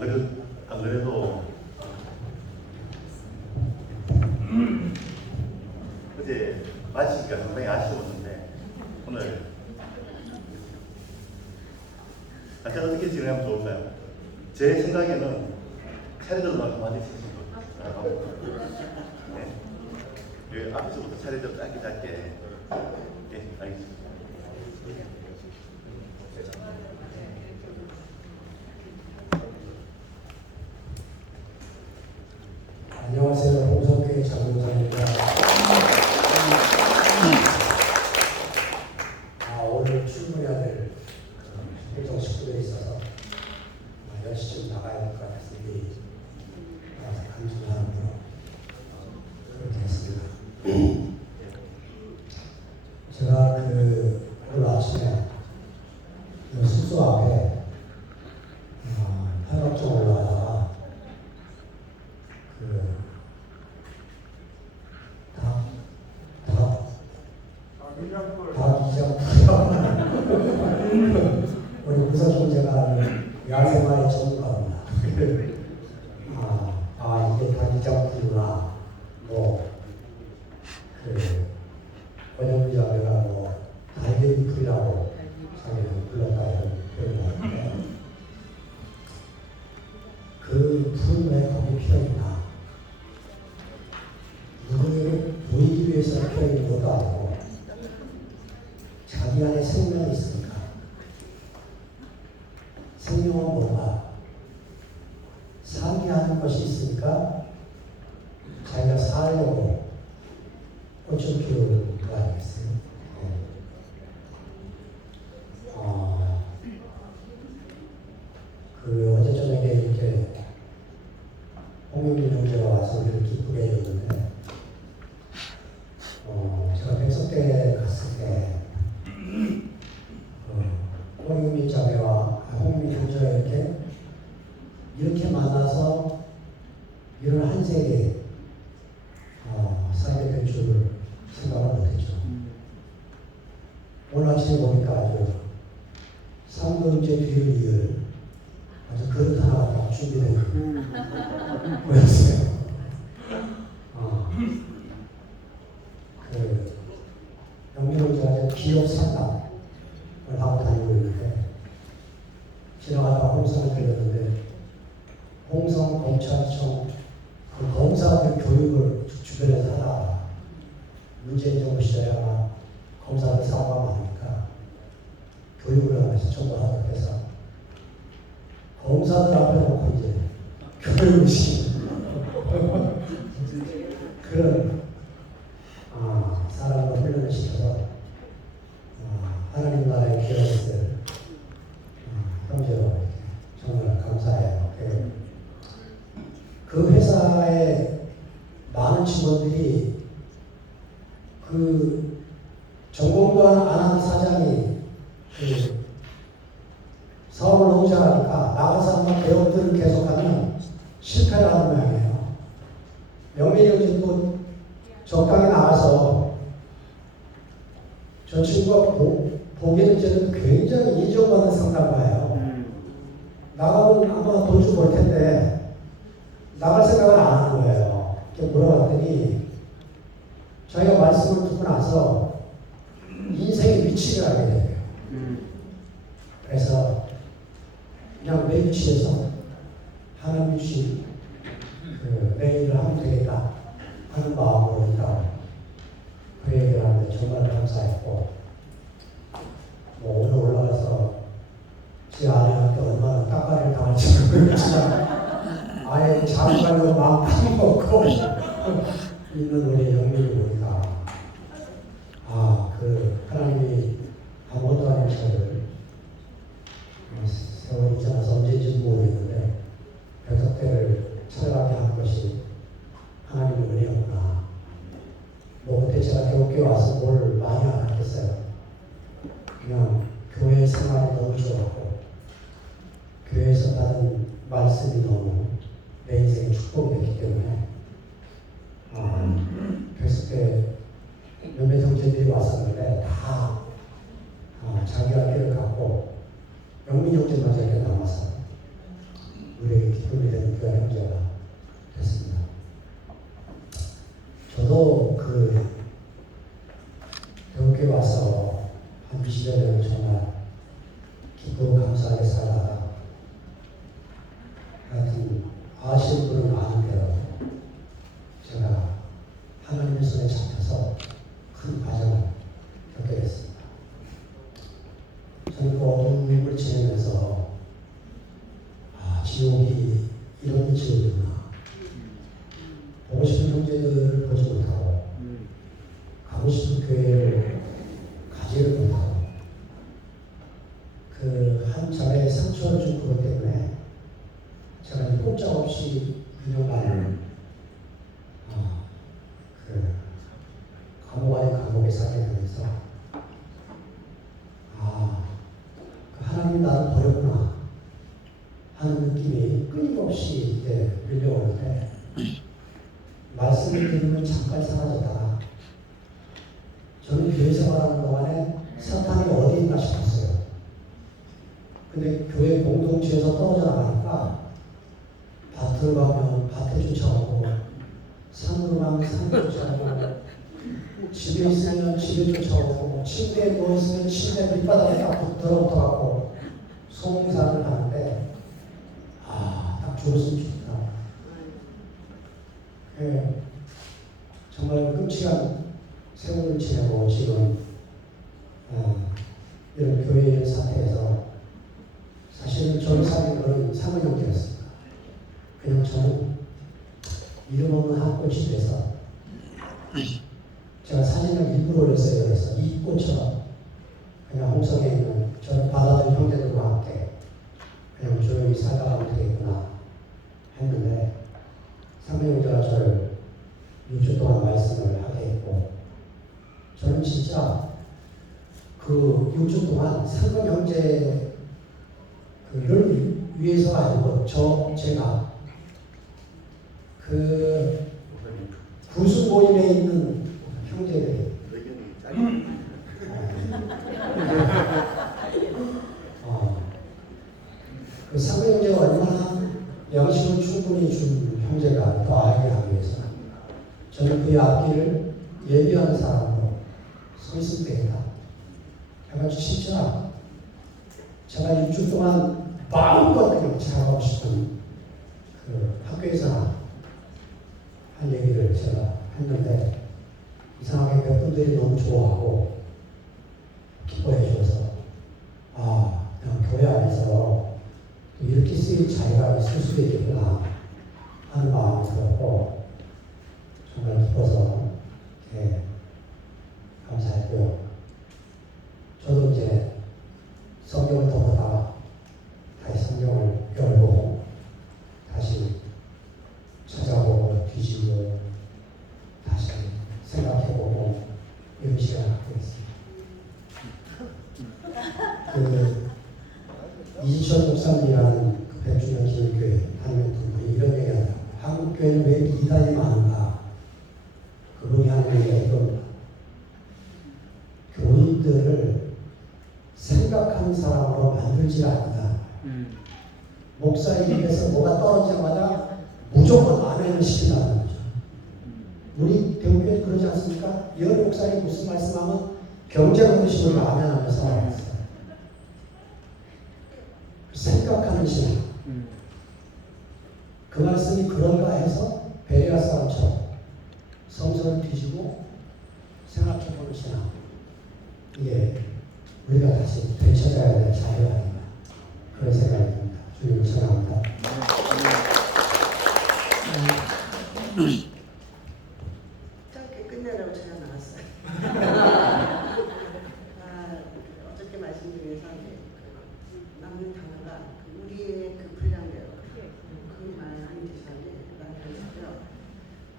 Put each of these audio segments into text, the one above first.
안 그래도 어제 마치기가 상당히 아쉬웠는데 오늘 하여튼 어떻게 진행하면 좋을까요? 제 생각에는 차례대로만 가만히 있으신 거. 네. 여기 앞에서부터 차례대로 짧게 네, 알겠습니다. 안녕하세요. 홍성교회 장로장입니다. 오늘 출근해야 될 일정 식구들이 있어서 10시쯤 나가야 될 것 같아서 미리 감사합니다. 그렇게 했습니다. 제가 오늘 아침에 숙소 앞에 팔각정 올라가다가 우리 부서총재가 야생화의 전문가입니다. 이게 다기장풀이구나. 원영부자매가 달걀풀이라고 자기를 불렀다 이런 표현을 하는데 그 풀은 왜 거기 피어있나? 누구에게 보이기 위해서 피어있는 것도 아니고 자기 안에 생명이 있으니까. 생명은 뭔가? 살게 하는 것이 있으니까 자기가 살려고 꽃을 피우는 거 아니겠어요? 어제 저녁에 이렇게 홍영민 형제가 와서 우리를 기쁘게 해줬는데 제가 백석대에 갔을 때 홍영민 자매와 홍영민 형제가 이렇게 만나서 이런 한 세계 살게 될 줄을 생각을 못했죠. 오늘 아침에 보니까 아주 삼도음제 뒤를 이을 아주 그릇 하나가 딱 준비된 보였어요. 영민호자가 기업 상담을 하고 다니고 있는데 지나가다가 홍성을 들렸는데 홍성 검찰청 그 검사들 교육을 주변에서 하다가 문재인 정부 시절에 아마 검사들 사고가 많으니까 교육을 하면서 정보하도록 해서 검사들 앞에 놓고 이제 교육을 시키는 그런 사람을 훈련을 시켜서 하나님 나라의 기업을 형제로 정말 감사해요. 그 회사의 많은 직원들이 그 전공도 안 하는 사장이 사업을 너무 잘하니까 나가서 한번 배움들을 계속하면 실패를 하는 모양이에요. 영민이 형님도 적당히 나가서 저 친구가 보기에는 저는 굉장히 인정받는 상담가예요. 나가면 아마 돈 주고 올 텐데 나갈 생각을 안 하는 거예요. 이렇게 물어봤더니 자기가 말씀을 듣고 나서 인생의 위치를 알게 돼요. 그래서 그냥 내 위치에서 하나님 주신 내 일을 하면 되겠다 하는 마음으로 있다고 그 얘기를 하는데 정말 감사했고 오늘 올라가서 제 아내한테 얼마나 따가리를 당할지 모르겠지만 아예 자기가로 마음 먹고 있는 우리 영민이 보니까 하나님이 아무것도 아닌 저를 세월이 지나서 언제인지 모르겠는데 백석대를 찾아가게 한 것이 하나님의 은혜였구나. 그때 제가 교회 와서 뭘 많이 안 하겠어요. 그냥 교회 생활이 너무 좋았고 교회에서 받은 말씀이 너무 내 인생에 축복이 됐기 때문에 백석대 몇몇 형제들이 왔었는데 다 자기 학교를 갖고 영민 형제만 저렇게 남아서 우리에게 기쁨이 되는 그런 형제가 됐습니다. 저도 그 대구교회 와서 한 20여 년을 정말 기쁘고 감사하게 살다가 하여튼 아시는 분은 아는데요. 제가 하나님의 손에 잡혀서 큰 과정을 겪게 됐습니다. 저는 그 어둠을 지내면서 지옥이 이런 지옥이구나. 보고 싶은 형제들을 보지 못하고 가고 싶은 교회를 가지를 못하고 그 한 절의 상처를 준 그것 때문에 제가 꼼짝없이 그녀만 그 감옥 아닌 감옥에 살게 되면서 그 하나님이 나를 버렸구나 하는 느낌이 끊임없이 밀려오는데 말씀을 들으면 잠깐 사라졌다가 저는 교회 생활하는 동안에 사탄이 어디 있나 싶었어요. 근데 교회 공동체에서 떨어져 나가니까 밭을 가면 밭에 쫓아오고 산으로 가면 산에 쫓아오고 집에 있으면 집에 쫓아오고 침대에 누워있으면 침대 밑바닥에 딱 들어붙어갖고 소문산을 하는데 딱 죽었으면 좋겠다. 정말 끔찍한 세월을 지내고 지금 이런 교회에 있는 상태에서 사실은 저를 사귄 거는 사모님께였습니다. 그냥 저는 이름 없는 한 꽃이 돼서 제가 사진을 일부러 올렸어요. 그래서 이 꽃처럼 그냥 홍성에 있는 저를 받아준 형제들과 함께 그냥 조용히 살아가면 되겠구나 했는데 사모님께가 저를 6주 동안 말씀을 하게 했고 저는 진짜 그 6주 동안 상금 형제를 위해서가 아니고 제가 그 구수 모임에 있는 형제들이 그 상금 형제가 얼마나 양심을 충분히 준 형제가 더 알게 하기 위해서 저는 그의 앞길을 예비하는 사람으로 서 있을 때이다. 해가지고 진짜 제가 6주 동안 마음껏 그냥 자라고 싶은 그 학교에서 한 얘기를 제가 했는데 이상하게 몇 분들이 너무 좋아하고 기뻐해 주셔서 그냥 교회 안에서 이렇게 쓰일 자리가 있을 수도 있겠구나 하는 마음이 들었고 정말 기뻐서 감사했고요. 저도 이제 성경을 더 보다가 다시 성경을 열고 다시 찾아보고 뒤지고 다시 생각해보고 이런 시간을 갖고 있습니다. 그 이지철 목사님이라는 그 백주년 기독교회 다니는 분이 이런 얘기하더라고요. 한국 교회는 왜 이단이 많은가? 그분이 하는 얘기가 이겁니다. 교인들을 생각하는 사람으로 만들지 않는다. 목사의 입에서 뭐가 떨어지자마자 무조건 아멘을 시킨다는 거죠. 우리 대부분 그러지 않습니까? 이현 목사님 무슨 말씀하면 경제가 드시고 아멘하면서 말했어요. 생각하는 신앙. 그 말씀이 그런가 해서 베레아 사람처럼 성서를 뒤지고 생각해보는 신앙. 이게 우리가 다시 되찾아야 될 자리가 아닌가 그런 생각이 듭니다. 주님을 사랑합니다. 짧게 끝내라고 제가 나왔어요. 어저께 말씀 중에서 남는 단어가 우리의 그 분량대로 그 말이 되셨는데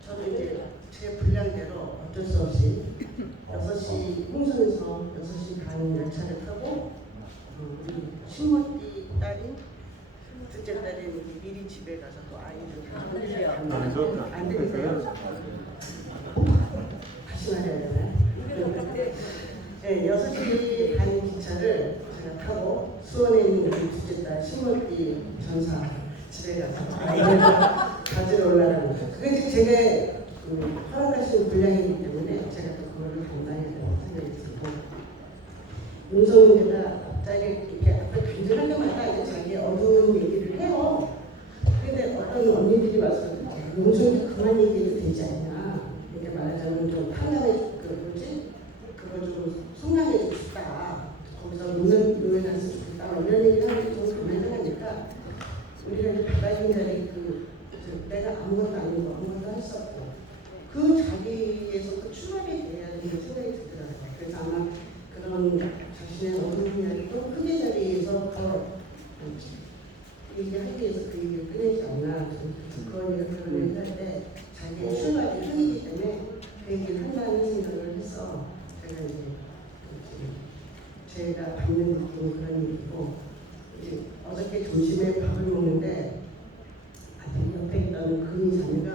저는 이제 제 분량대로 어쩔 수 없이 6시 홍성에서 6시 반 열차를 타고 우리 신모띠 딸인 둘째 딸인 미리 집에 가서 또 아이를 안 들리세요? 다시 말해야 되나요? 네, 6시 반 기차를 제가 타고 수원에 있는 우리 둘째 딸 신모띠 전사 집에 가서 가지러 올라가는 거. 그게 이제 제가 허락하시는 분량이기 때문에 제가 또 그거를 감당해야 된다고 생각이 들고 윤석열이가 갑자기 이렇게 앞에 간절할 때마다 이제 자기 어두운 얘기를 해요. 근데 어떤 언니들이 와서 윤석열이 그만 얘기해도 되지 않냐. 이렇게 말하자면 좀 판단해 그거 좀 성량해주고 싶다. 거기서 노래 났으면 좋겠다. 이런 얘기를 하는데 좀 그만하니까 우리가 이제 받아준 자리 내가 아무것도 아니고 아무것도 할 수 없고 그 자리에서 출발이 돼야 되는 생각이 들더라고요. 그래서 아마 그런 자신의 어두운 이야기도 크게 자리에서 더 얘기하기 위해서 그 얘기를 꺼내지 않나. 그런 얘기를 얘기할 때 자기의 출발이 흔이기 때문에 그 얘기를 한다는 생각을 해서 제가 이제 제가 받는 느낌은 그런 얘기고 이제 어저께 점심에 밥을 먹는데 옆에 있던 그 자매가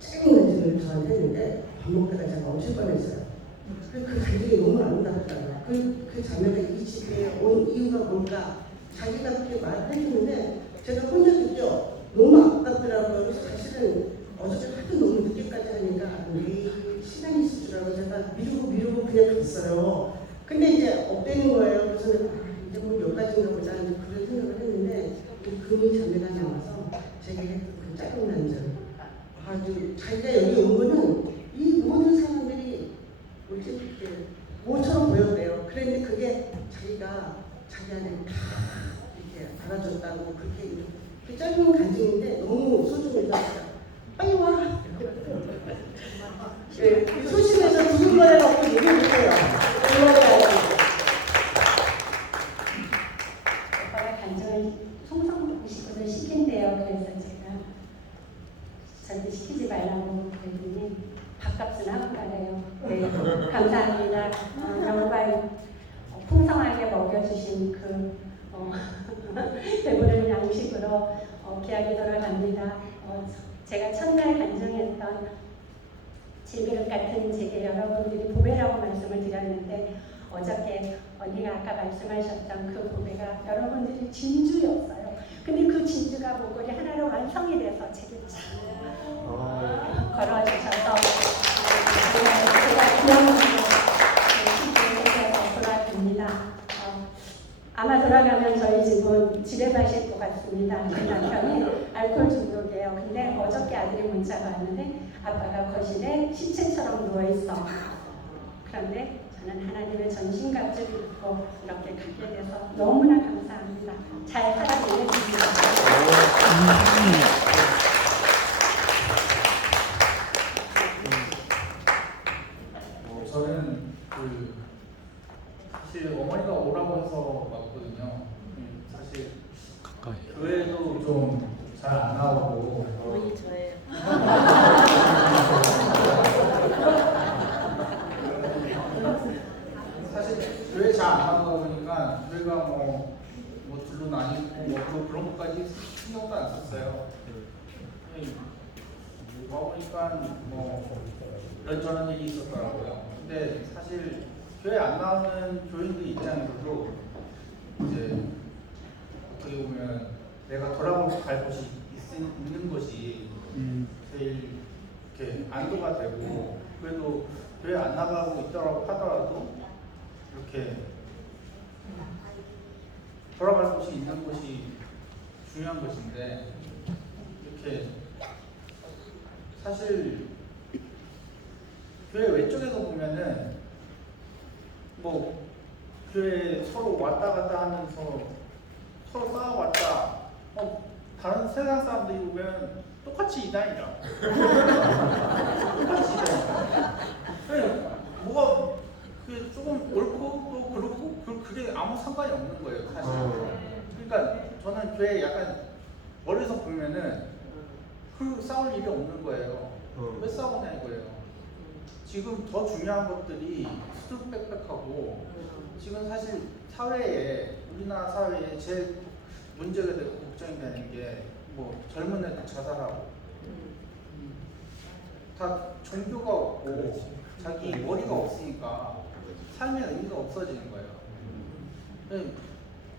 짧은 간증을 저한테 했는데 밥 먹다가 제가 얹힐 뻔했어요. 그 간증이 너무 아름답더라고요. 그 자매가 이 집에 온 이유가 뭔가 자기가 그렇게 말을 해주는데 제가 혼자 듣죠. 너무 아깝더라고요. 그래서 사실은 어저께 하도 너무 늦게까지 하니까 내일 시간이 있을 줄 알고 제가 미루고 그냥 갔어요. 근데 이제 업되는 거예요. 그래서 이제 뭐 몇 가지인가 보자 그런 생각을 했는데 금이 자매가 나와서 제가 했던 그 짧은 난절 아주 자기가 여기 온 거는 이 모든 사람들이 뭐지 이렇게 모처럼 보였대요. 그런데 그게 자기가 자기 안에 다 이렇게 알아줬다고 그렇게 그 짧은 간증인데 너무 소중해서 빨리 와. 네, 소심해서 두근거려 갖고 얘기를 못해요. 오빠가 간증을 송성식구를 시킨대요. 그래서 제가 절대 시키지 말라고 그랬더니 밥값은 하고 가래요. 네, 감사합니다. 정말 풍성하게 먹여주신 그 배부른 양식으로 기약이 돌아갑니다. 제가 첫날 간증했던 질그릇 같은 제게 여러분들이 보배라고 말씀을 드렸는데 어저께 언니가 아까 말씀하셨던 그 보배가 여러분들이 진주였어요. 근데 그 진주가 목걸이 하나로 완성이 돼서 제게 잘 걸어주셔서 제가 기억으로 돌아갑니다. 아마 돌아가면 저희 집은 지뢰밭일 것 같습니다. 제 남편이 알코올 중독이에요. 근데 어저께 아들이 문자가 왔는데 아빠가 거실에 시체처럼 누워있어. 그런데 저는 하나님의 전신갑주를 입고 이렇게 가게 돼서 너무나 감사합니다. 잘 살아보겠습니다. 저는 사실 어머니가 오라고 해서 왔거든요. 사실 교회도 좀 잘 안 나오고 어머니 저예요. 사실 교회 잘 안 나오다 보니까 교회가 뭐 둘로 나뉘고 그런 것까지 신경도 안 썼어요. 와보니까 이런저런 일이 있었더라고요. 근데 사실 교회 안 나오는 교인들 입장에서도 이제 어떻게 보면 내가 돌아갈 곳이 있는 것이 제일 이렇게 안도가 되고 그래도 교회 안 나가고 있더라고 하더라도 이렇게 돌아갈 곳이 있는 것이 중요한 것인데 이렇게 사실 교회 외쪽에서 보면은 뭐 교회 서로 왔다 갔다 하면서 서로 싸워봤자 다른 세상 사람들이 보면 똑같이 이단이라 똑같이 이단이라 뭐가 그게 조금 옳고 또 그렇고 그게 아무 상관이 없는 거예요 사실. 그러니까 저는 교회 약간 멀리서 보면은 그 싸울 일이 없는 거예요. 왜 싸우냐 이거예요. 지금 더 중요한 것들이 수두빽빽하고 지금 사실 사회에 우리나라 사회에 제일 문제가 되고 걱정이 되는 게 뭐 젊은 애들 자살하고 다 종교가 없고 자기 머리가 없으니까 삶의 의미가 없어지는 거예요.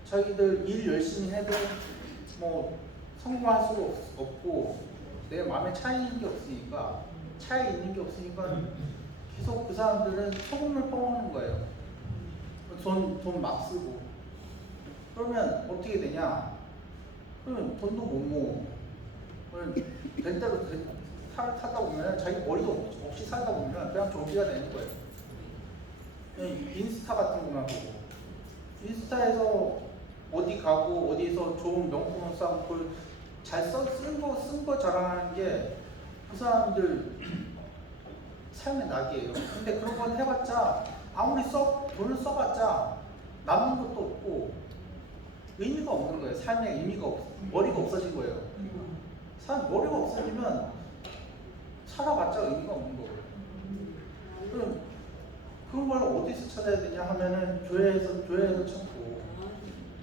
자기들 일 열심히 해도 뭐 성공할 수가 없고 내 마음에 차이 있는 게 없으니까 계속 그 사람들은 소금을 퍼먹는 거예요. 돈 막 쓰고. 그러면 어떻게 되냐? 그러면 돈도 못 모으고. 될 대로 타다 보면 자기 머리도 없이 살다 보면 그냥 좀비가 되는 거예요. 인스타 같은 것만 보고. 인스타에서 어디 가고 어디서 좋은 명품을 사고 잘 쓴 거 자랑하는 게 그 사람들 삶의 낙이에요. 근데 그런 건 해봤자 아무리 돈을 써봤자 남는 것도 없고 의미가 없는 거예요. 삶의 머리가 없어진 거예요. 머리가 없어지면 살아봤자 의미가 없는 거예요. 그럼 그걸 어디서 찾아야 되냐 하면은 교회에서 찾고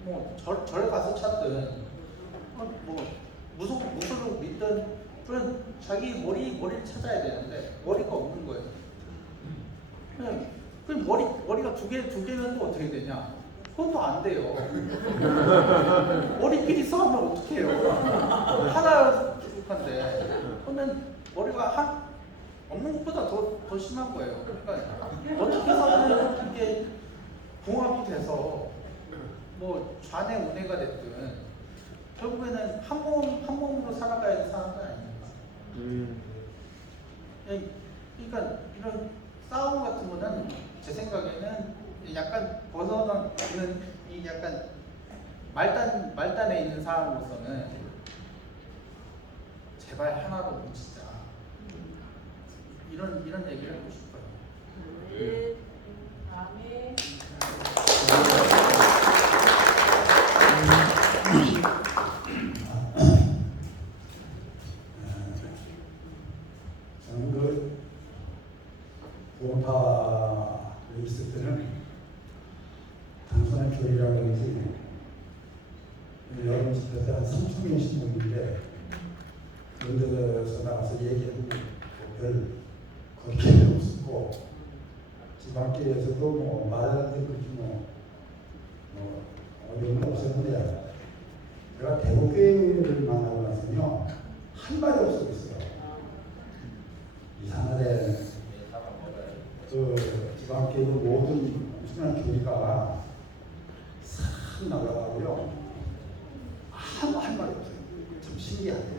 뭐 절 가서 찾든 뭐 무속으로 믿든 그런 자기 머리를 찾아야 되는데 머리가 없는 거예요. 그 머리가 두 개면 또 어떻게 되냐? 그것도 안 돼요. 머리끼리 싸우면 어떻게 해요? 하나 부족한데 그러면 머리가 없는 것보다 더 심한 거예요. 그러니까 어떻게 해서든 이게 봉합이 돼서 뭐 좌뇌 우뇌가 됐든 결국에는 한 몸으로 살아가야 될 사람들 아닙니까? 그러니까 이런 싸움 같은 거는 제 생각에는 약간 벗어나는 이 약간 말단에 있는 사람으로서는 제발 하나로 뭉치자 이런 얘기를 하고 싶어요. 다음에 저는 그 공파에 있을 때는 단순한 교리라든지 여름 집회때 한 3,000명씩 모이는데 그런 데서 나가서 얘기해도 별 거리낌이 없었고 지방교회에서도 뭐 말하는 데 그렇게 어려움은 없었는데 제가 대구교회를 만나고 나서요 한 말이 없어졌어요. 이상하게 그 지방교회 모든 엄청난 교리가 싹 나가고요 아무 할 말이 없어요. 참 신기하네요.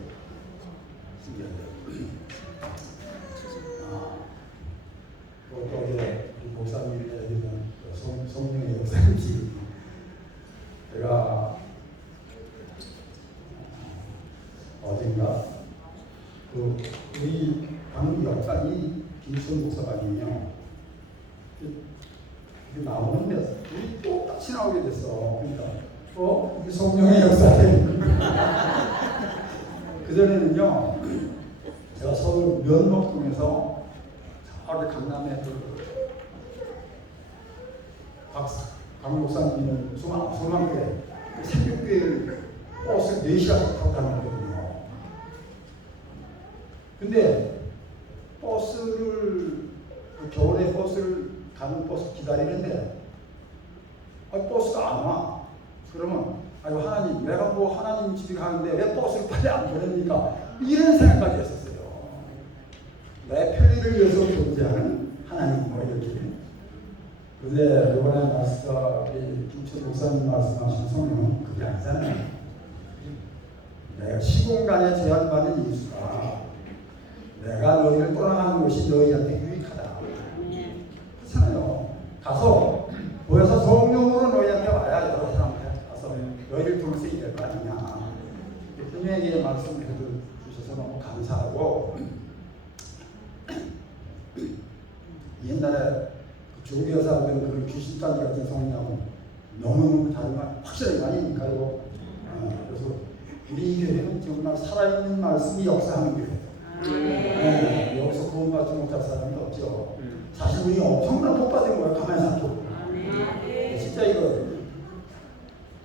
또 어제 우리 목사님이 해주는 성령의 역사인지 제가 어딘가 그 우리 강릉 역사이 김수현 목사님이요 이게 나오는데 우리 똑같이 나오게 됐어. 그러니까 이게 성령의 역사에 그전에는요 제가 서울 면목동에서 저기 강남에 강 목사님은 소망교회 새벽교회를 버스 4시간 타고 다녔거든요. 근데 겨울에 버스를 가는 버스 기다리는데 버스가 안 와. 그러면 아유 하나님 내가 뭐 하나님 집에 가는데 왜 버스를 빨리 안 보냅니까? 이런 생각까지 했었어요. 내 편리를 위해서 존재하는 하나님 뭐 이렇게. 그런데 이번에 우리 김철 목사님 말씀하신 성령은 그게 아니잖아요. 내가 시공간에 제한받는 예수가 내가 너희를 떠나가는 것이 너희한테 유익하다. 그렇잖아요. 가서 보여서 성령으로 너희한테 와야 여러 사람한테 가서 너희를 돌수 있을 거 아니냐. 분명하게 말씀해 주셔서 너무 감사하고 옛날에 조기 여사들은 그 귀신단지 같은 성령하고 너무 다른 말 확실하게 아니니까요. 그래서 우리 교회는 정말 살아있는 말씀이 역사하는 교회예요. 네, 여기서 구원받지 못할 사람이 없죠. 사실 우리 엄청난 복 받은 거예요. 가만히 생각해보면. 진짜 이거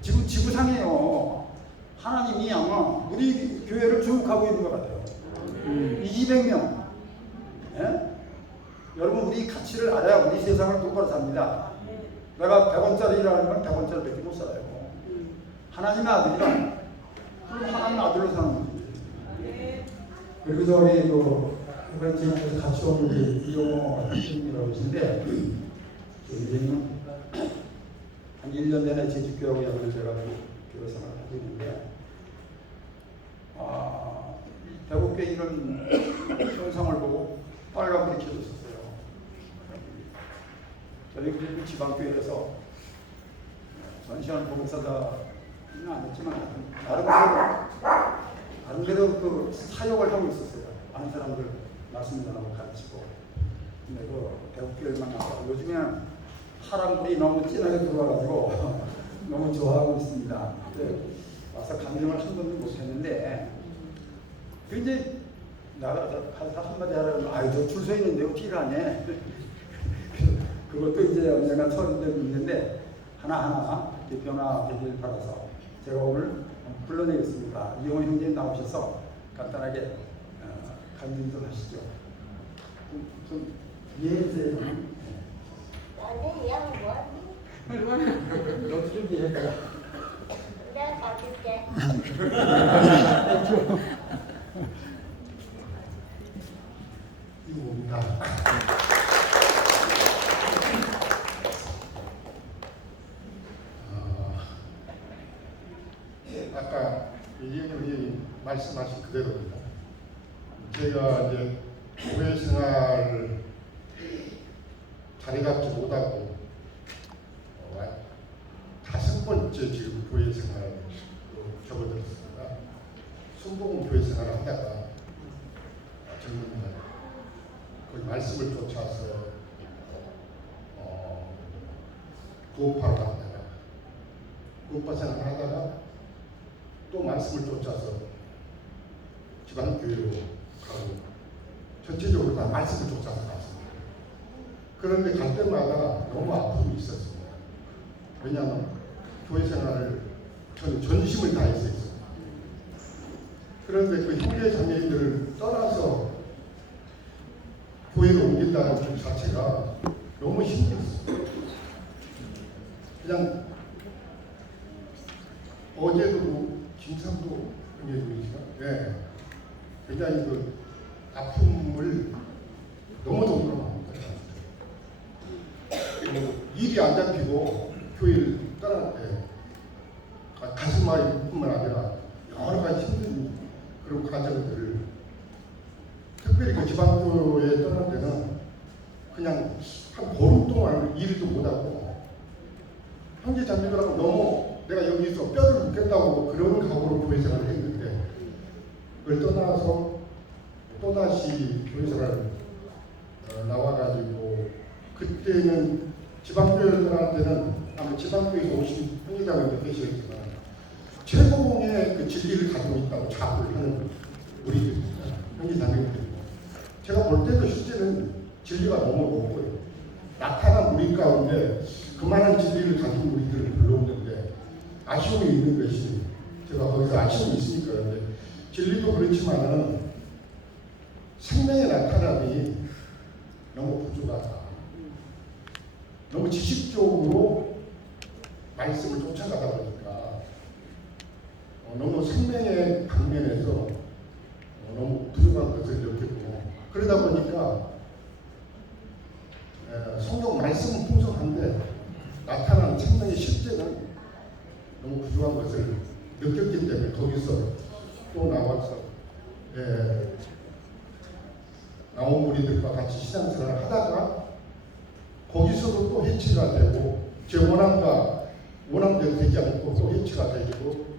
지구상에요. 하나님이 아마 우리 교회를 주목하고 있는 것 같아요. 200명. 예? 여러분 우리 가치를 알아야 우리 세상을 똑바로 삽니다. 내가 100원짜리 일하는 건 100원짜리밖에 못 살아요. 하나님의 아들이란 그럼 하나님 아들로 사는 거지. 그리고 저기 그 이번 지역에서 같이 온 우리 이용호 선생님이라고 계신데 선생님은 한 1년 전에 제주교하고 연결돼가지고 교회 생활을 하고 있는데 이 대구교회 이런 현상을 보고 빨간불이 켜졌었어요. 저희 그 지방교회에서 전시하는 봉사자는 아니었지만 나름대로 그 사역을 하고 있었어요. 많은 사람들 말씀 전하고 가르치고. 근데 그 대구교회만 나서 요즘에는 파란불이 너무 진하게 들어와가지고 너무 좋아하고 있습니다. 근데 와서 감정을 한 번도 못했는데 이제 나가서 한마디 하라고 아유 저 줄 서 있는데 어떻게 가네. 그것도 이제 언젠가 처리될 문제인데 하나하나 변화되길 바라서 제가 오늘 불러내겠습니다. 이용호 형제님 나오셔서 간단하게 간증 좀 하시죠. 좀 이해해주세요. 너는 양 뭐니? 너도 좀 이해해줘. 내가 봐줄게. 이거 뭡니다. 아까 이행님이 말씀하신 그대로입니다. 제가 이제 교회 생활을 자리 잡지 못하고 5번째 지금 교회 생활을 접어들었습니다. 순복음 교회 생활을 하다가 젊은 그 말씀을 쫓아서 구업하러 갔다가 구업파 생활을 하다가 또 말씀을 쫓아서 지방교회로 가고 전체적으로 다 말씀을 쫓아서 갔습니다. 그런데 갈 때마다 너무 아픔이 있었습니다. 왜냐하면 교회 생활을 저는 전심을 다해서 했습니다. 그런데 그 형제 자매들을 떠나서 교회를 옮긴다는 것 자체가 너무 힘들었어요. 그냥 어제도 김삼도 형제님이시가 굉장히 그 아픔을 너무 동감합니다. 일이 안 잡히고 교회를 떠날 때 가슴앓이뿐만 아니라 여러 가지 힘든 그런 과정들을 특별히 그 지방교회에 떠날 때는 그냥 한 보름 동안 일도 못하고 형제 자매들하고 너무 내가 여기서 뼈를 묻겠다고 그런 각오로 교회 생활을 했는데 그걸 떠나서 또다시 교회 생활을 나와가지고 그때는 지방교회를 떠날 때는 아마 지방교회에서 오신 형제자매들 계시겠지만 최고봉의 그 진리를 가지고 있다고 자부를 하는 우리들입니다. 형제자매들이고 제가 볼 때도 실제는 진리가 너무 없고요. 나타난 우리 가운데 그만한 진리를 가진 우리들을 불러오는데 아쉬움이 있는 것이 제가 거기서 아쉬움이 있으니까 근데 진리도 그렇지만은 생명의 나타남이 너무 부족하다. 너무 지식적으로 말씀을 쫓아가다 보니까 너무 생명의 방면에서 너무 부족한 것을 느꼈고 그러다 보니까 성경 말씀은 풍성한데 나타나는 생명의 실제는 너무 부족한 것을 느꼈기 때문에 거기서 또 나와서 나온 우리들과 같이 신앙생활을 하다가 거기서도 또 해치가 되고 제 원함대로 되지 않고 또 해치가 되고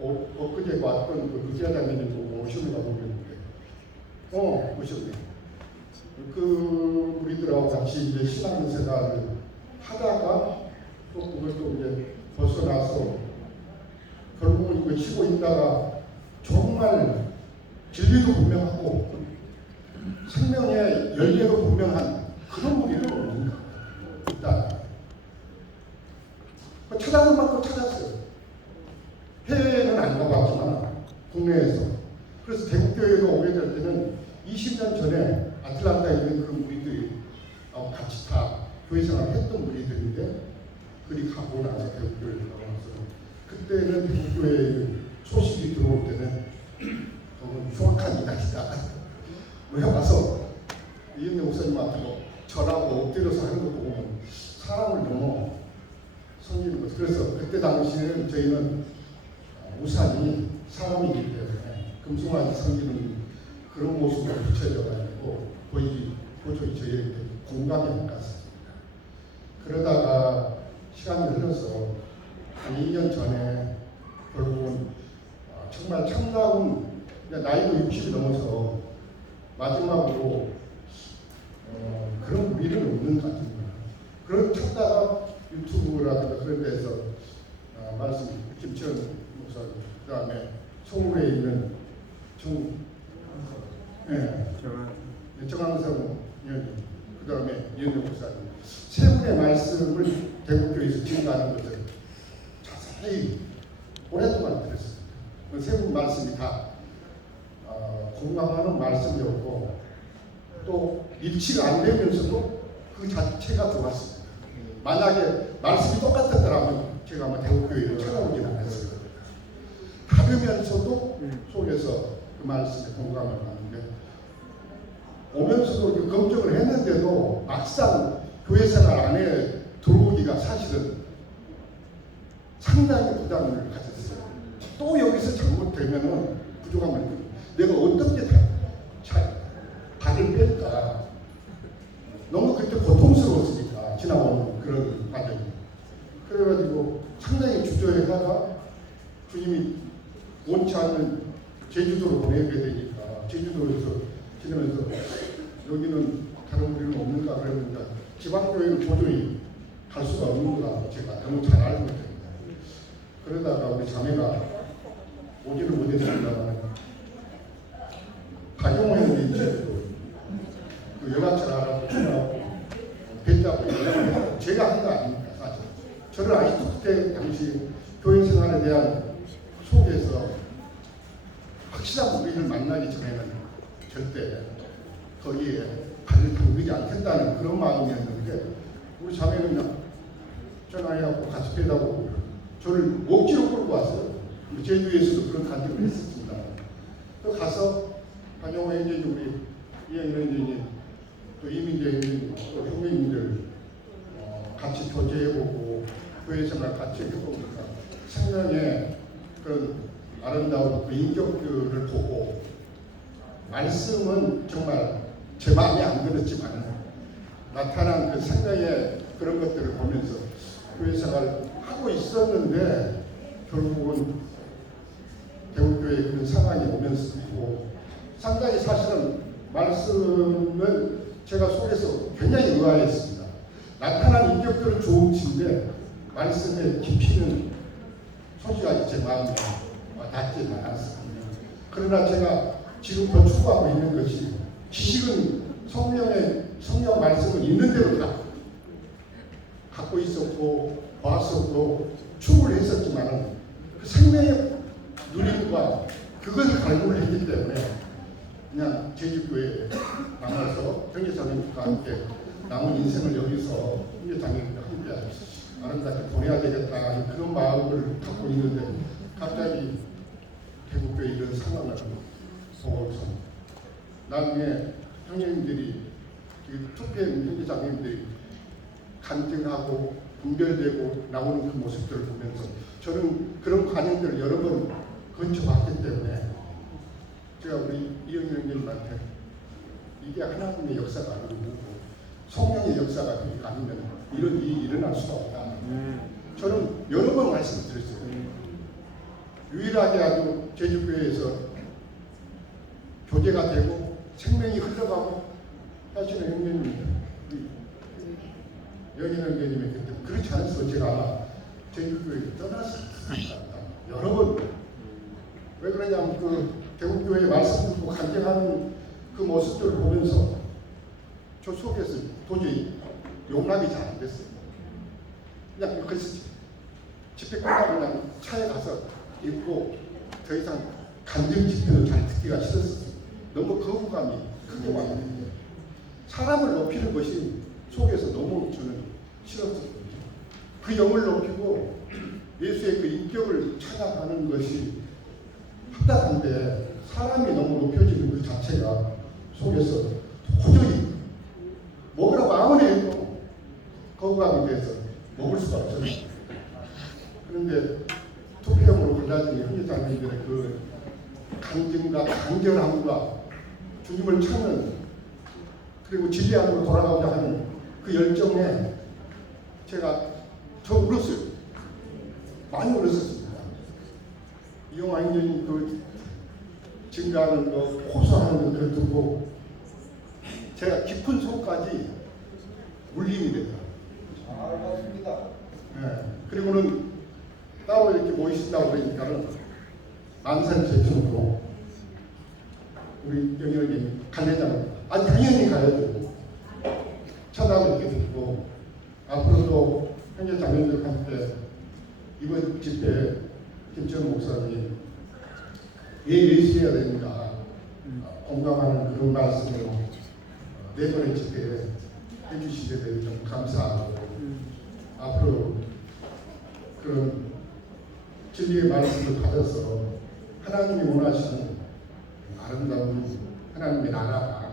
엊그제 왔던 그 기자장님이 보고 오시는 거 보는데 오셨네. 그 우리들하고 같이 이제 신앙생활을 하다가 또 그걸 또 이제 벗어나서 결국은 이거 쉬고 있다가 정말 진리도 분명하고 생명의 열매도 분명한 그런 우리는 없는가. 일단 찾아볼 만큼 찾았어요. 해외는 안 가봤지만 국내에서. 그래서 대구교회가 오게 될 때는 20년 전에 아틀란타에 있는 그런 우리들이 같이 다 교회 생활을 했던 우리들인데 그리 가고 나서 대구교회를 나와서 그때는 대구교회의 소식이 들어올 때는 너무 흉악한 이야기다. 뭐 해봐서 이은혜 목사님한테 절하고 엎드려서 하는 거 보면 사람을 너무 섬기는 거죠. 그래서 그때 당시에는 저희는 우상이 사람이기 때문에 금송아지 섬기는 그런 모습으로 비춰져가지고 도저히 저희에게 공감이 안 갔습니다. 그러다가 시간이 흘러서 한 2년 전에 결국은 정말 참다운 나이도 60이 넘어서 마지막으로 그런 미를 없는 것 같은 거예요. 그런 찾다가 유튜브라든가 그런 데서 말씀 김치현 목사님, 그 다음에 서울에 있는 정황성 의원님, 그 다음에 이은혜 목사님 세 분의 말씀을 대구교회에서 증거하는 것을 자세히 오랫동안 들었습니다. 그 세 분 말씀이 다 공감하는 말씀이었고 또 일치가 안 되면서도 그 자체가 좋았습니다. 만약에 말씀이 똑같았더라면 제가 아마 대구교회를 찾아오진 않았을 겁니다. 다르면서도 속에서 그 말씀에 공감을 하는데 오면서도 검증을 했는데도 막상 교회 생활 안에 들어오기가 사실은 상당히 부담을 가졌어요. 또 여기서 잘못되면은 부족함을 느끼고 내가 어떻게 발을 뺄까. 너무 그때 고통스러웠으니까 지나온 그런 과정이. 그래가지고 상당히 주저해다가 주님이 원치 않는 제주도로 보내게 되니까 제주도에서 지내면서 여기는 다른 우리는 없는가 그러니까 지방교회는 도저히 갈 수가 없는 거라고 제가 너무 잘 알고 있습니다. 그러다가 우리 자매가 오지를 못했습니다만 가정원이 제주도 그 여가철 알아서 출연하고 배짜고 제가 한 거 아닙니까 사실. 저를 아직도 그때 당시 교회 생활에 대한 속에서 확실한 우리를 만나기 전에는 절대 거기에 발을 담그지 않겠다는 그런 마음이었는데 우리 자매는 그냥 전화해갖고 같이 빼다보고 저를 억지로 끌고 왔어요. 제주에서도 그런 간증을 했었습니다. 또 가서 한영호 행진이 우리 이영일 행진이 또 이민재 행진이 또 형님들 같이 교제해보고 교회 생활 같이 해보니까 생명의 그런 아름다운 그 인격들을 보고 말씀은 정말 제 마음에 안 들었지만 나타난 그 생명의 그런 것들을 보면서 교회 생활을 하고 있었는데 결국은 대구교회 그런 상황이 오면서 상당히 사실은 말씀은 제가 속에서 굉장히 의아했습니다. 나타난 인격들은 좋으신데 말씀의 깊이는 솔직하게 제 마음에 닿지는 않았습니다. 그러나 제가 지금 더 추구하고 있는 것이 지식은 성령 말씀은 있는 대로 다 갖고 있었고 봤었고 추구를 했었지만 그 생명의 누림과 그것을 갈구를 했기 때문에 그냥 제주교회에 남아서 형제자매님과 함께 남은 인생을 여기서 형제자매님과 함께 아름답게 보내야 되겠다 그런 마음을 갖고 있는데 갑자기 대구교회 이런 상황을 보고서 나중에 형제님들이 투표한 형제자매님들이 간증하고 분별되고 나오는 그 모습들을 보면서 저는 그런 관행들을 여러 번 거쳐봤기 때문에 제가 우리 이영일 형님한테 이게 하나님의 역사가 아니고 성령의 역사가 아니면 이런 일이 일어날 수가 없다. 저는 여러 번 말씀드렸어요. 유일하게 아주 제주교회에서 교제가 되고 생명이 흘러가고 하시는 형님입니다. 여기는 형님이 그때 그렇지 않아서 제가 제주교회를 떠났습니다. 여러 번. 왜 그러냐면 그 대구교회 말씀 듣고 간증하는 그 모습들을 보면서 저 속에서 도저히 용납이 잘 안 됐어요. 그냥 그래서 집회 끝나고 그냥 차에 가서 입고 더 이상 간증 집회도 잘 듣기가 싫었어요. 너무 거부감이 크게 왔는데 사람을 높이는 것이 속에서 너무 저는 싫었거든요. 그 영을 높이고 예수의 그 인격을 찾아가는 것이 합당한데 사람이 너무 높여지는 그 자체가 속에서 도저히 먹으라고 아무리 해도 거부감이 돼서 먹을 수가 없어요. 그런데 투표용으로 골라진 형제자매들의 그 강증과 간절함과 주님을 찾는 그리고 진리 안으로 돌아가고자 하는 그 열정에 저 울었어요. 많이 울었었습니다. 이용화 형제님 그 증가하는 거 호소하는 것을 듣고 제가 깊은 속까지 울림이 됐다. 맞습니다. 네. 그리고는 따로 이렇게 모이신다고 그러니까는 만산제천으로 우리 영역이 관계자는 당연히 가야죠. 차다고 이렇게 듣고 앞으로도 형제 자매들한테 이번 집회 김천 목사님 왜 예수해야 되는가 공감하는 그런 말씀으로 네 번의 집회에 해주시게 되어 좀 감사하고 앞으로 그런 진리의 말씀을 받아서 하나님이 원하시는 아름다운 하나님의 나라가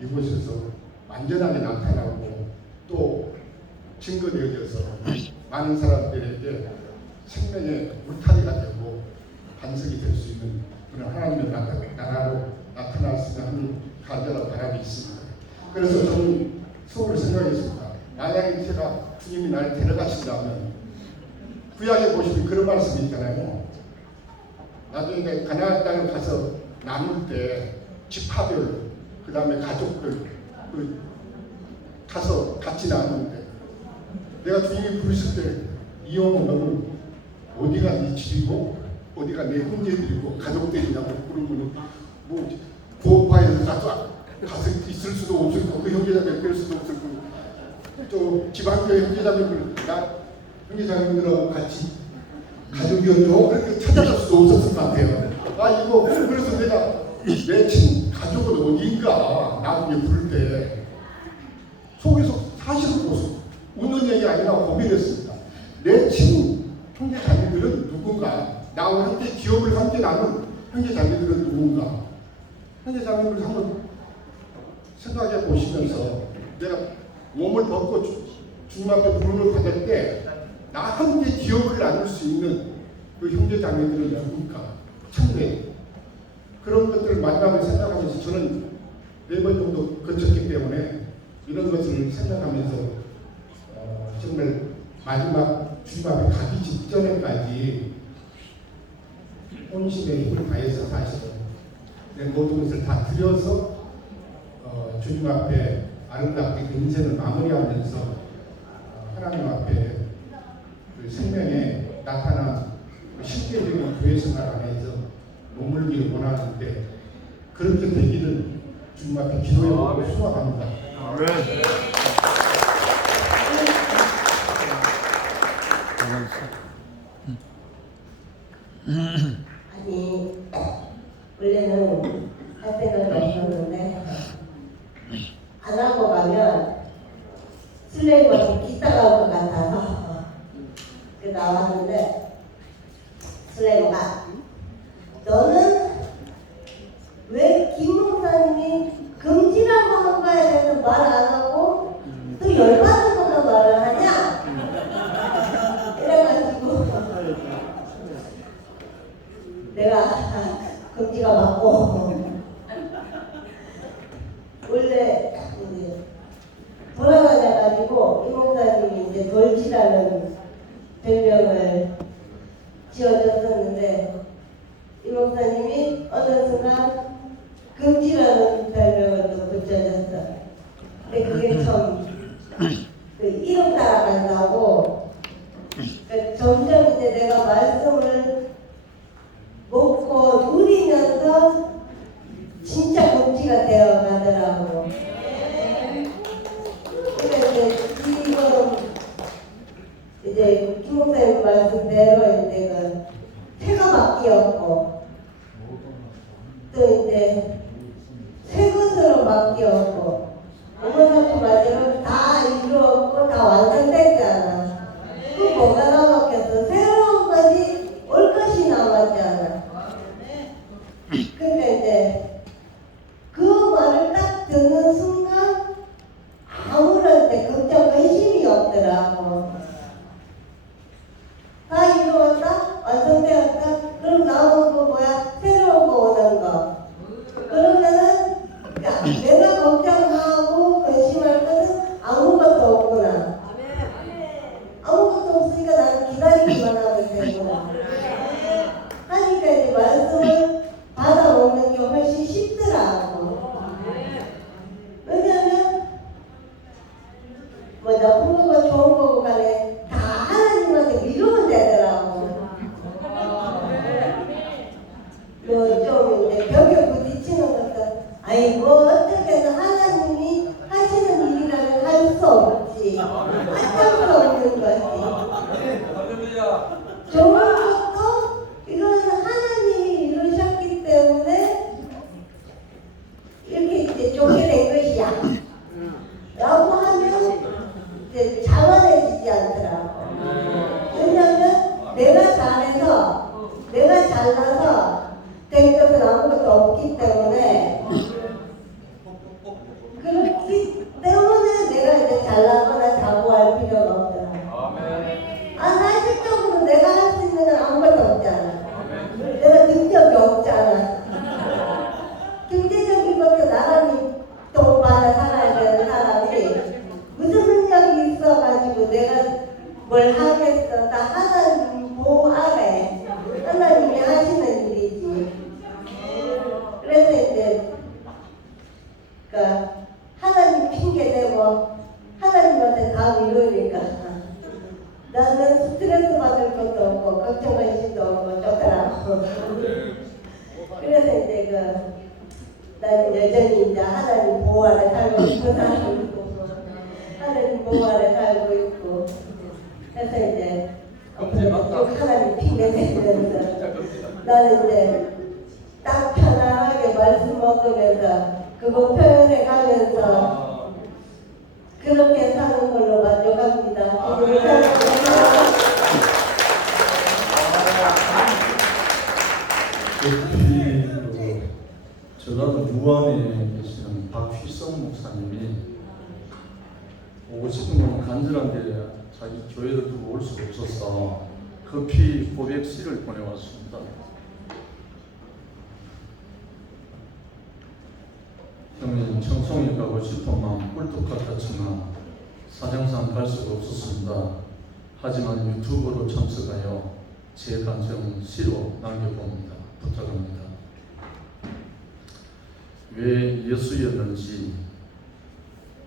이곳에서 완전하게 나타나고 또 증거되어져서 많은 사람들에게 생명의 울타리가 되고 반석이 될 수 있는 그런 하나님의 나라로 나타났으면 하는 간절한 바람이 있습니다. 그래서 저는 속으로 생각했습니다. 만약에 제가 주님이 나를 데려가신다면 구약에 보시면 그런 말씀이 있잖아요. 나중에 가나안 땅을 가서 나눌 때 지파별 그 다음에 가족들 가서 같이 나누는데 내가 주님이 부르실 때 이용은 너는 어디가 네 집이고 어디가 내 형제들이고 가족들이냐고 그러면 뭐 부업파에서 가서 있을 수도 없을 거고 그 형제자매 될 수도 없을 거고 또 지방교회 형제자매들 형제자매들하고 같이 가족이었죠. 그렇게 찾아갈 수도 없었을 것 같아요. 이거 그래서 내가 내 친 가족은 어디인가 나중에 부를 때 속에서 사실은 웃는 얘기 아니라 고민했습니다. 내 친 형제 자매들은 누군가? 나와 함께 기업을 함께 나눈 형제 자매들은 누군가? 형제 자매들을 한번 생각해 보시면서 내가 몸을 벗고 주님 앞에 부름을 받을 때 나 함께 기업을 나눌 수 있는 그 형제 자매들은 누굴까? 참되 그런 것들을 만나고 생각하면서 저는 4번 정도 거쳤기 때문에 이런 것을 생각하면서 정말 마지막 주님 앞에 가기 직전에까지 혼신의 힘을 다해서 사실은 내 모든 것을 다 들여서 주님 앞에 아름답게 인생을 마무리하면서 하나님 앞에 그 생명에 나타난 그 실제적인 교회 생활 안에서 머물기를 원하는데 그렇게 되기를 주님 앞에 기도해보고 소망합니다. 아니 원래는 할 생각이 없었는데 안 하고 가면 슬레이버한테 기타가 올 것 같아서 나왔는데 슬레이버가 너는 왜 김 목사님이 금지라고 한 거에 대해서 말 안 하고 또 열받은 거로 말을 하냐? 그래가지고 내가 금지가 맞고 원래 돌아가셔가지고 이 목사님이 이제 돌치라는 별명을 지어줬었는데 이 목사님이 어느 순간 금지라는 별명을 또 붙여줬어. 근데 그게 참 그 이름 따라간다고 점점 이제 내가 말씀을 먹고 누리면서 진짜 금지가 되어 가더라고. 그래서 지금 이제 김 목사님 말씀대로 이제 그 태가 바뀌었고 또 이제 새 것으로 바뀌었고 어머니한테 말대로 다 이루었고 다 완성됐잖아. 그 뭐가 남았겠어? 새로운 것이 올 것이 남았잖아. 벽에 부딪히는 것도 아니 뭐 어떻게든 하나님이 하시는 일이라면 할 수 없지. 할 수 없는 거지. 좋은 것도 이거는 하나님이 이루셨기 때문에 이렇게 이제 좋게 된 것이야. 라고 하면 이제 자만해지지 않더라고. 왜냐하면 내가 잘해서 내가 잘나서 된 것은 아무것도 없기 때문에 그렇기 때문에 내가 이제 잘나거나 자부할 필요가 없더라. 사실적으로 내가 할 수 있는 건 아무것도 없잖아. 내가 능력이 없잖아. 경제적인 것도 나란히 돈 받아 살아야 되는 사람이 무슨 능력이 있어가지고 내가 뭘 하겠어. 다 하나님 보호 아래 하나님이 하시는 일이지. 그래서 이제 그러니까 하나님 핑계대고 하나님한테 다 미루니까 나는 스트레스 받을 것도 없고 걱정할 것도 없고 좋더라고. 그래서 이제 나는 여전히 이제 하나님 보호 아래 살고 싶은 사람이고 하나님 보호 아래 살고 있고 그래서 이제 쭉 하나님 핑계대면서 나는 이제 딱 편안하게 말씀 먹으면서 그거 표현해 가면서 그렇게 사는 걸로 만족합니다. 전라도 무안에 계시는 박휘성 목사님이 오고 싶으면 간절한데 자기 교회를 두고 올 수 없어서 커피 500c를 보내왔습니다. 형님 청송에 가고 싶은 마음 꿀떡 같았지만 사정상 갈 수가 없었습니다. 하지만 유튜브로 참석하여 제 감정을 시로 남겨봅니다. 부탁합니다. 왜 예수였는지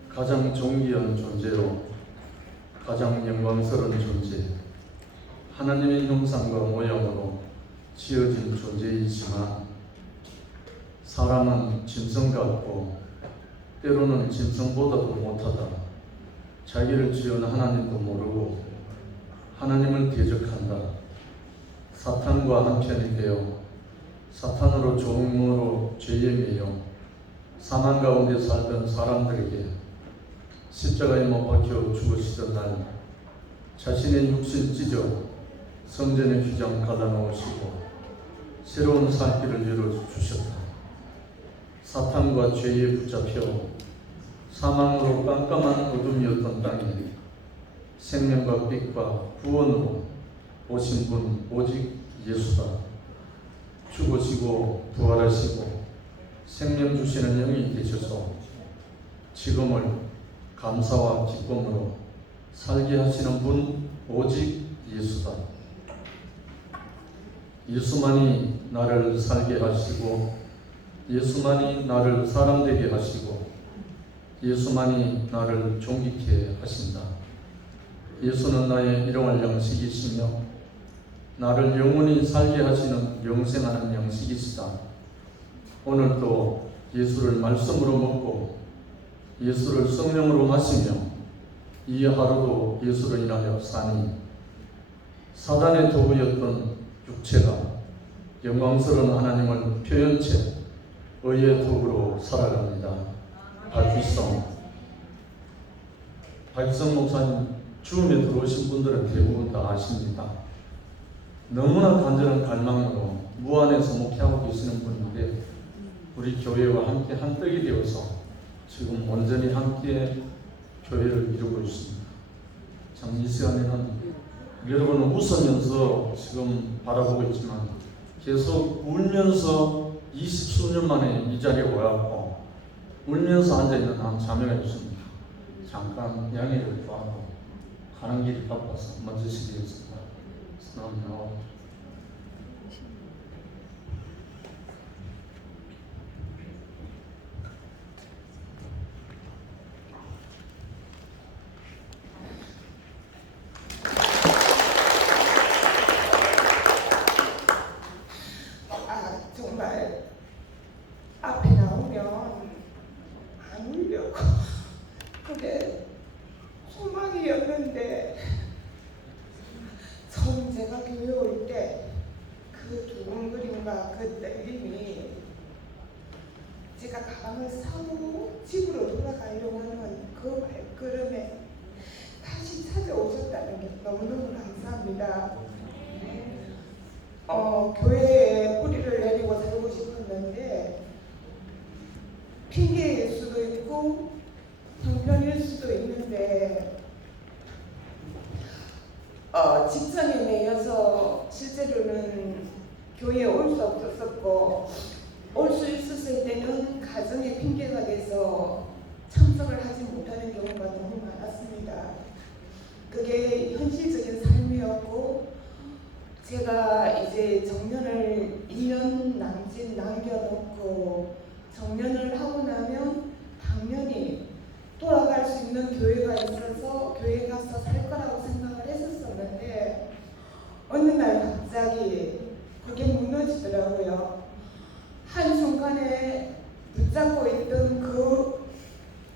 가장 존귀한 존재로 가장 영광스러운 존재 하나님의 형상과 모양으로 지어진 존재이지만 사람은 짐승 같고 때로는 짐승보다도 못하다. 자기를 지은 하나님도 모르고 하나님을 대적한다. 사탄과 한편이 되어 사탄으로 종으로 죄에 매여 사망 가운데 살던 사람들에게 십자가에 못 박혀 죽으시던 날 자신의 육신 찢어 성전의 휘장 갈라놓으시고 새로운 살 길을 열어주셨다. 사탄과 죄에 붙잡혀 사망으로 깜깜한 어둠이었던 땅에 생명과 빛과 구원으로 오신 분 오직 예수다. 죽으시고 부활하시고 생명 주시는 영이 되셔서 지금을 감사와 기쁨으로 살게 하시는 분 오직 예수다. 예수만이 나를 살게 하시고 예수만이 나를 사람되게 하시고 예수만이 나를 존귀케 하신다. 예수는 나의 일용할 양식이시며 나를 영원히 살게 하시는 영생하는 양식이시다. 오늘도 예수를 말씀으로 먹고 예수를 성령으로 마시며 이 하루도 예수를 인하여 사니 사단의 도구였던 육체가 영광스러운 하나님을 표현채 의의 도구로 살아갑니다. 박휘성 목사님 주음에 들어오신 분들은 대부분 다 아십니다. 너무나 간절한 갈망으로 무안에서 목회하고 계시는 분인데 우리 교회와 함께 한떡이 되어서 지금 온전히 함께 교회를 이루고 있습니다. 참 이 시간에는 여러분은 웃으면서 지금 바라보고 있지만 계속 울면서 20수년 만에 이 자리에 와갖고 울면서 앉아있는 한 자매가 있습니다. 잠깐 양해를 구하고 가는 길이 바빠서 먼저 시키겠습니다. 정말 설렘과 그 떨림이 제가 가방을 사고 집으로 돌아가려고 하는 그 발걸음에 다시 찾아오셨다는 게 너무너무 감사합니다. 교회에 뿌리를 내리고 살고 싶었는데 핑계일 수도 있고 형편일 수도 있는데 직장에 매여서 실제로는 교회에 올 수 없었었고 올 수 있었을 때는 가정의 핑계가 돼서 참석을 하지 못하는 경우가 너무 많았습니다. 그게 현실적인 삶이었고 제가 이제 정년을 2년 남짓 남겨놓고 정년을 하고 나면 당연히 돌아갈 수 있는 교회가 있어서 교회 가서 살 거라고 생각을 했었었는데 어느 날 갑자기 그게 무너지더라고요. 한순간에 붙잡고 있던 그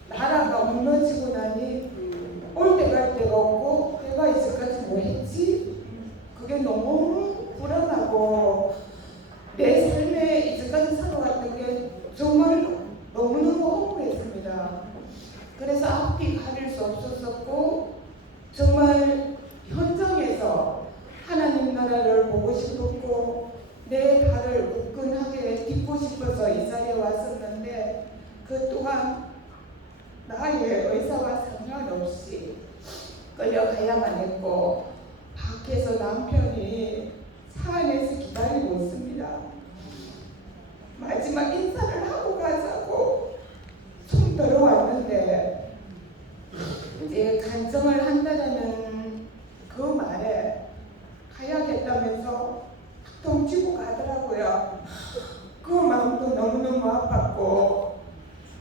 나라가 무너지고 나니 올 때 갈 데가 없고 내가 이제까지 뭐 했지? 그게 너무 불안하고 내 삶에 이제까지 살아왔던 게 정말 너무너무 허무했습니다. 그래서 앞뒤 가릴 수 없었었고 정말 현장에서 하나님 나라를 보고 싶었고 내 발을 굳건하게 딛고 싶어서 이 자리에 왔었는데 그 또한 나의 의사와 상관없이 끌려가야만 했고 밖에서 남편이 차 안에서 기다리고 있습니다. 마지막 인사를 하고 가자고 총 들어왔는데 이제 간청을 한다는 그 말에 가야겠다면서 통 쥐고 가더라고요. 그 마음도 너무너무 아팠고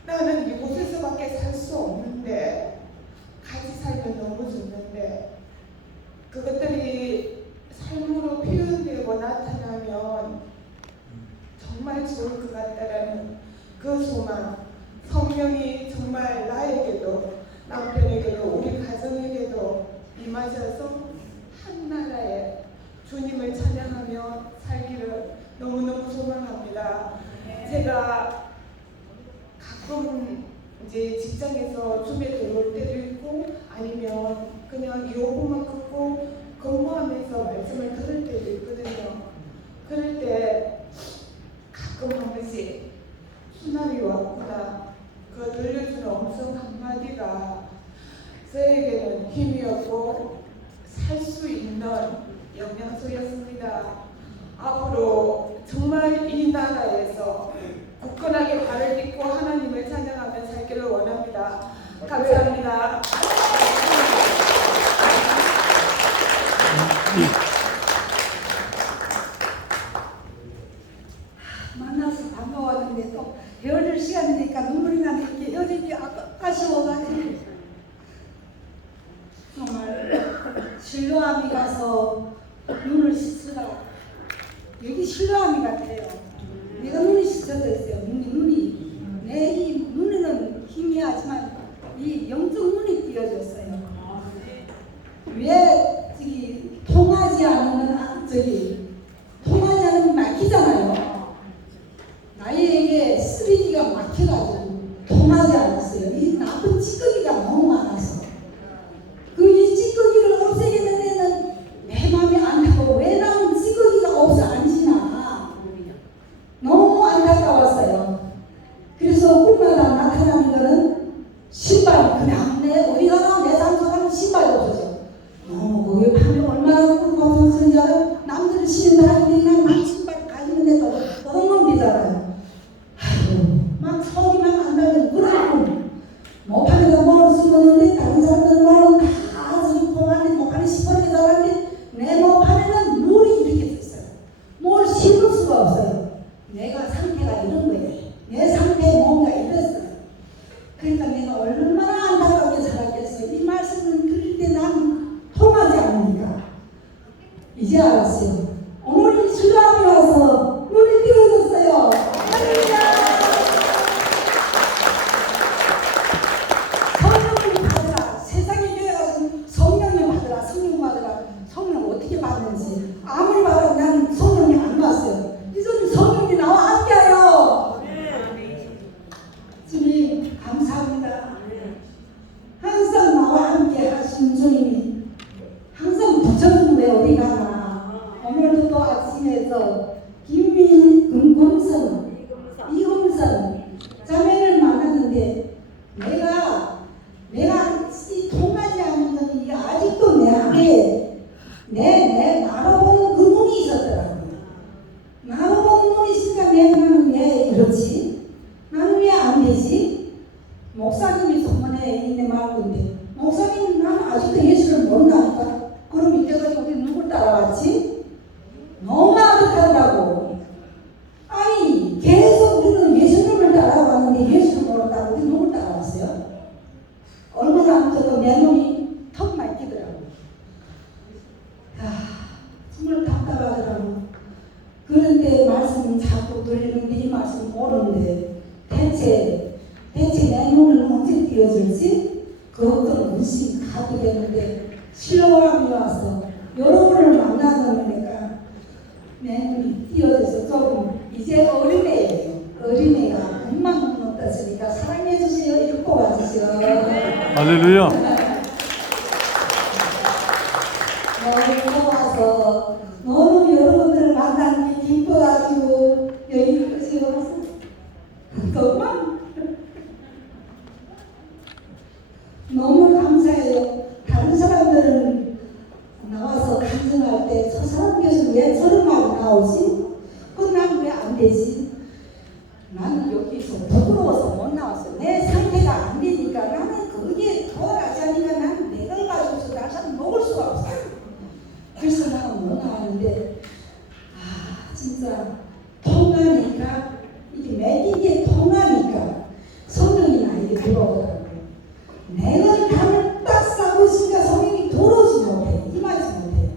나는 이곳에서밖에 살 수 없는데 같이 살면 너무 좋는데 그것들이 삶으로 표현되고 나타나면 정말 좋을 것 같다라는 그 소망, 성령이 정말 나에게도 남편에게도 우리 가정에게도 임하셔서 한 나라에 주님을 찬양하며 살기를 너무너무 소망합니다. 제가 가끔 이제 직장에서 줌에 들어올 때도 있고 아니면 그냥 이어폰만 끄고 근무하면서 말씀을 들을 때도 있거든요. 그럴 때 가끔 한 번씩 순환이 왔구나. 그 들려주는 음성 한마디가 저에게는 힘이었고 살 수 있는 영양소였습니다. 앞으로 정말 이 나라에서 굳건하게 발을 딛고 하나님을 찬양하며 살기를 원합니다. 감사합니다. 만나서 반가웠는데 또 헤어질 시간이니까 눈물이 나는 게 헤어지기 아쉬워가지고 정말 실로암이 가서 눈을 씻으라. 여기 실로암이 같아요. 내가 눈이 씻어졌어요. 눈이 내 이 눈에는 희미하지만 이 영적 눈이 띄어졌어요. 왜 저기 통하지 않으면 통하지 않으면 막히잖아요. 나에게 3D가 막혀가지고 통하지 않았어요. 이 나쁜 찌꺼기가 너무 많아서. 이 찌꺼기를 없애겠는 데는 내 마음이 안 타고 왜 나는 찌꺼기가 없어 안 지나. 너무 안타까웠어요. 그래서 꿈마다 나타나는 거는 신발, 그냥 내 어디 가나 내 장소 가면 신발이 없어져. 그게 밤에 얼마나 고통스러운지 알아요? 남들은 신발하는데 난 신발 가지는데도 엉망비잖아요. 막 서기만 한다면 그러고 목판에다 뭘 숨었는데 다른 사람들은 뭐는 다 저기 공안에 목판에 시퍼렇게 자랐는데 내 목판에는 물이 이렇게 있어요. 뭘 심을 수가 없어요. 내가 상태가 이런 거예요. 내 상태에 뭔가 이랬어요. 그러니까 내가 얼마나 안타깝게 살았겠어요. 이 말씀을 들을 때 나는 통하지 않으니까 이제 알았어요. 어머니 수감이 와서 눈이 띄어졌어요. 할렐루야. 성령을 받으라. 세상에 교회 가서 성령을 받으라. 성령 받으라. 성령 어떻게 받는지 아무리 말하면 난 성령이 안 왔어요. 이 전에 교회에서 김민금선 이금선 자매를 만났는데 내가 이 통하지 않는 건 이게 아직도 내 안에 나로 보는 그 눈이 있었더라고요. 나로 보는 눈이 있으니까 나는 왜 그렇지? 나는 왜 안 되지? 목사님이 저번에 있네 말건데 목사님 나는 아직도 예수를 모른다니까. 그럼 이때까지 우리 누굴 따라왔지? 너무 아득하더라고. 아니 계속 우리는 예수님을 따라왔는데 예수를 모른다고 우리 누굴 따라왔어요? 얼마나 저거 내 눈이 턱 막히더라고. 정말 답답하더라고. 그런데 말씀은 자꾸 들리는데 이 말씀 모르는데 대체 내 눈을 언제 띄워줄지 걱정 의심 가득했는데 실로암이 와서 여러분을 만나서 내가 내 눈이 띄어져서 조금 이제 어린애예요. 어린애가 눈만 못 떴으니까 사랑해 주세요. 읽고 와주세요. 할렐루야. 너무 와서 너무 여러분들을 만나는 게 기뻐가지고 여기까지 와서 정말 너무 감사해요. 다른 사람들은 나와서 간증할 때 저 사람께서 왜 저런 말이 나오지? 그건 난 왜 안 되지? 나는 여기서 부끄러워서 못 나왔어. 내 상태가 안 되니까 나는 그게 돌아가지 않으니까 나는 내가 가지고서 나를 먹을 수가 없어. 그래서 나는 못 나왔는데 진짜 통하니까 이게 매긴 게 통하니까 성령이 나에게 들어오더라고요. 내가 담을 딱 싸고 있으니까 성령이 들어오지 못해. 임하지 못해.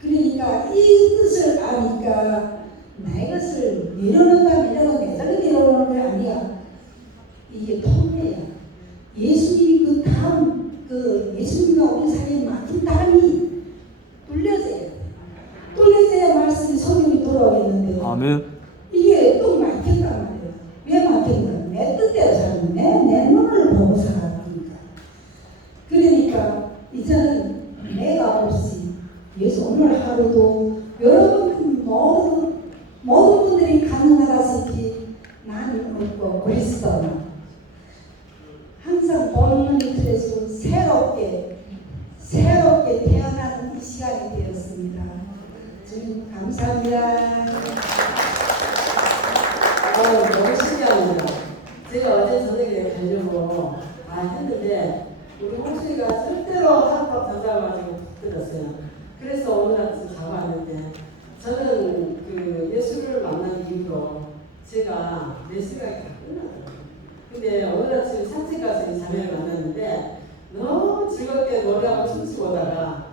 그러니까 이 뜻을 아니까 내 것을 밀어넣는다 내절로 밀어넣는 게 아니야. 이게 통해야. 예수님이 그 다음 예수님과 우리 사이에 막힌 담이 뚫려져야 말씀이 성령이 돌아오겠는데 아멘. 이게 또 막혔단 말이에요. 왜 막혔냐? 내 뜻대로 사는 내 눈을 보고 살아가니까. 그러니까 이제는 내가 없이 예수 오늘 하루도 여러분 모든 분들이 가능하다시피 나는 없고 그리스도만 항상 본능이 틀어지고 새롭게 태어나는 이 시간이 되었습니다. 주님 감사합니다. 너무 신기합니다. 제가 어제 저녁에 가려고 다 했는데 우리 홍수이가 절대로 하룻밤 더 자가지고 들었어요. 그래서 오늘 아침 자고 왔는데 저는 그 예수를 만난 이후로 제가 내 생각이 다 끝나더라고요. 근데 오늘 아침 산책 가서 이 자매를 만났는데 너무 즐겁게 노래하고 춤추고 오다가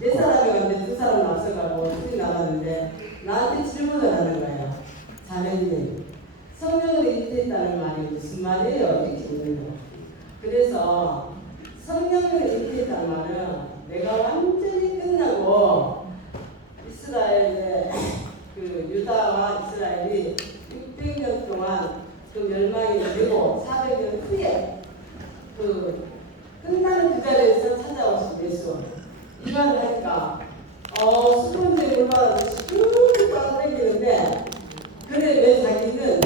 네 사람이 왔는데 두 사람 앞서가고 둘이 나갔는데 나한테 질문을 하는 거예요. 자매님, 성령을 인도했다는 말이 무슨 말이에요? 이렇게 묻는 거예요. 그래서 성령을 인도했다는 말은 내가 완전히 끝나고 이스라엘의 그 유다와 이스라엘이 600년 동안 그 멸망이 되고 400년 후에 그 끝나는 그 자리에서 찾아오신 예수 이 말을 하니까 수분제 물받아서 쭉 빨아당기는데 그래 왜 자기는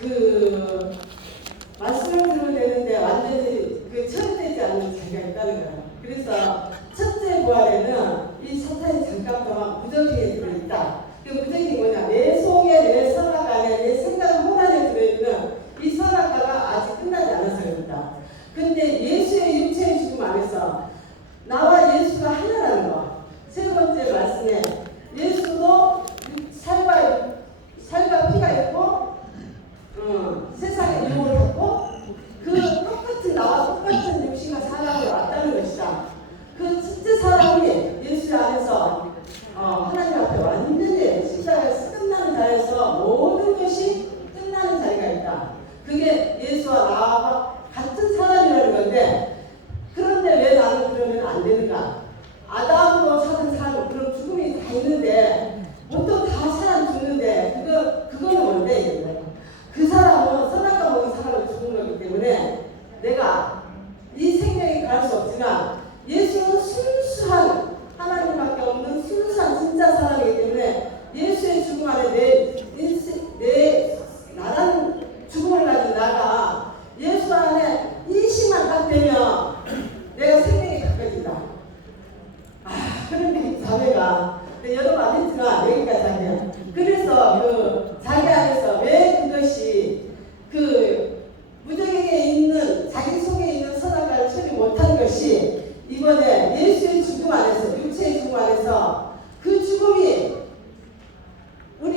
그 말씀을 들으면 되는데 완전히 그 처리되지 않는 자기가 있다는 거예요. 그래서 첫째 부활에는 이 사탄이 잠깐 동안 무적행에 들어있다. 그 무적행이 뭐냐? 내 속에 내 선악 안에 내 생각 혼 안에 들어있는 이 선악과가 아직 끝나지 않아서 그렇다. 근데 예수의 육체의 죽음 안에서 나와 예수가 하나라는 거. 세 번째 말씀에 예수도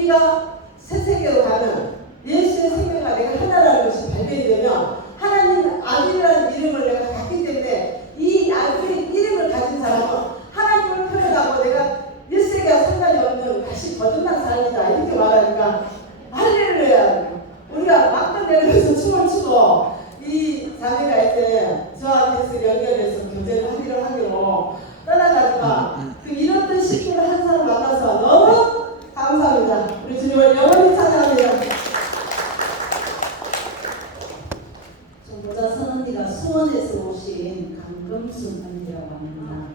우리가 새 세계로 가는 예수의 생명과 내가 하나라는 것이 발견이 되면 하나님 아들이라는 이름을 내가 갖기 때문에 이 아들의 이름을 가진 사람은 하나님을 표현하고 내가 1세기와 상관이 없는 다시 거듭난 사람이다 이렇게 말하니까 할렐루야. 우리가 막판 내려서 춤을 추고 이 자매가 이제 저한테 연결해서 교제를 하기로 하기로 떠나가지고 그 이런 식으로 한 사람 만나서 너무 감사합니다. 우리 주님을 영원히 찬양합니다. 전도자 선언니가 수원에서 오신 강금순 언니라고 합니다.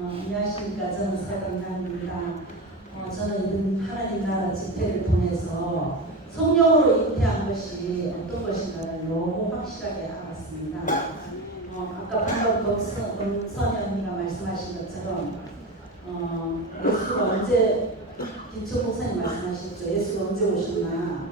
안녕하십니까. 저는 사감나입니다. 저는 이번 하나님 나라 집회를 통해서 성령으로 잉태한 것이 어떤 것인가를 너무 확실하게 알았습니다. 아까 방금 권선희 언니가 말씀하신 것처럼 예수가 언제 김천 목사님 말씀하셨죠. 예수가 언제 오셨나.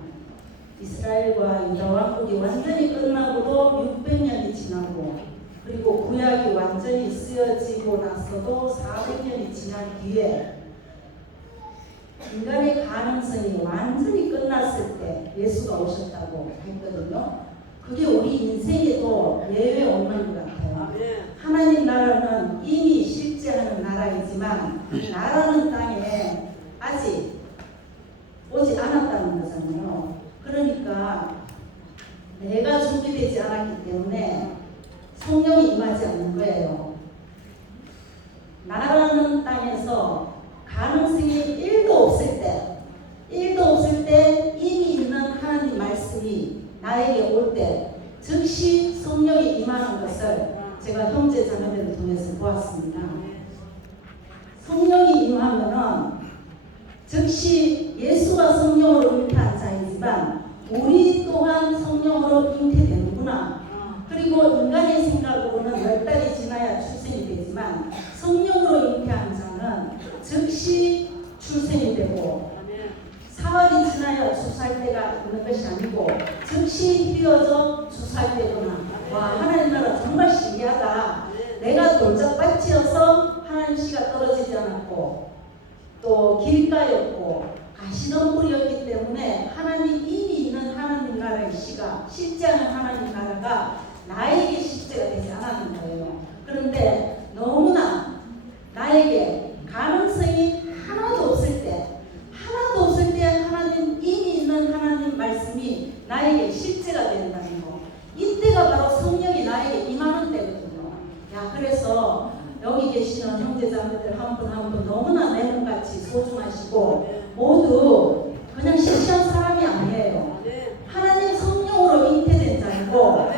이스라엘과 유다 왕국이 완전히 끝나고도 600년이 지나고 그리고 구약이 완전히 쓰여지고 나서도 400년이 지난 뒤에 인간의 가능성이 완전히 끝났을 때 예수가 오셨다고 했거든요. 그게 우리 인생에도 예외 없는 것 같아요. 하나님 나라는 이미 실제하는 나라이지만 나라는 땅에 아직 오지 않았다는 거잖아요. 그러니까 내가 준비되지 않았기 때문에 성령이 임하지 않는 거예요. 나라는 땅에서 가능성이 1도 없을 때 이미 있는 하나님 말씀이 나에게 올 때 즉시 성령이 임하는 것을 제가 형제 자매들을 통해서 보았습니다. 성령이 임하면은 즉시 예수가 성령으로 잉태한 자이지만 우리 또한 성령으로 잉태되는구나. 그리고 인간의 생각으로는 10달이 지나야 출생이 되지만 성령으로 잉태한 자는 즉시 출생이 되고 사흘이 지나야 주사할 때가 있는 것이 아니고 즉시 휘어져 주사할 때구나. 와, 하나님 나라 정말 신기하다. 내가 돌짝밭이어서 하나님 씨가 떨어지지 않았고 또 길가였고 가시던 뿌리였기 때문에 하나님 이미 있는 하나님 나라의 씨가 실제하는 하나님 나라가 나에게 실제가 되지 않았는 거예요. 그런데 너무나 나에게 가능성이 하나도 없을 때 하나님 이미 있는 하나님 말씀이 나에게 실제가 된다는 거. 이때가 바로 성령이 나에게 임하는 때거든요. 야, 그래서 여기 계시는 형제자매들 한 분 한 분 너무나 내 몸같이 소중하시고 모두 그냥 시시한 사람이 아니에요. 하나님 성령으로 잉태된 자이고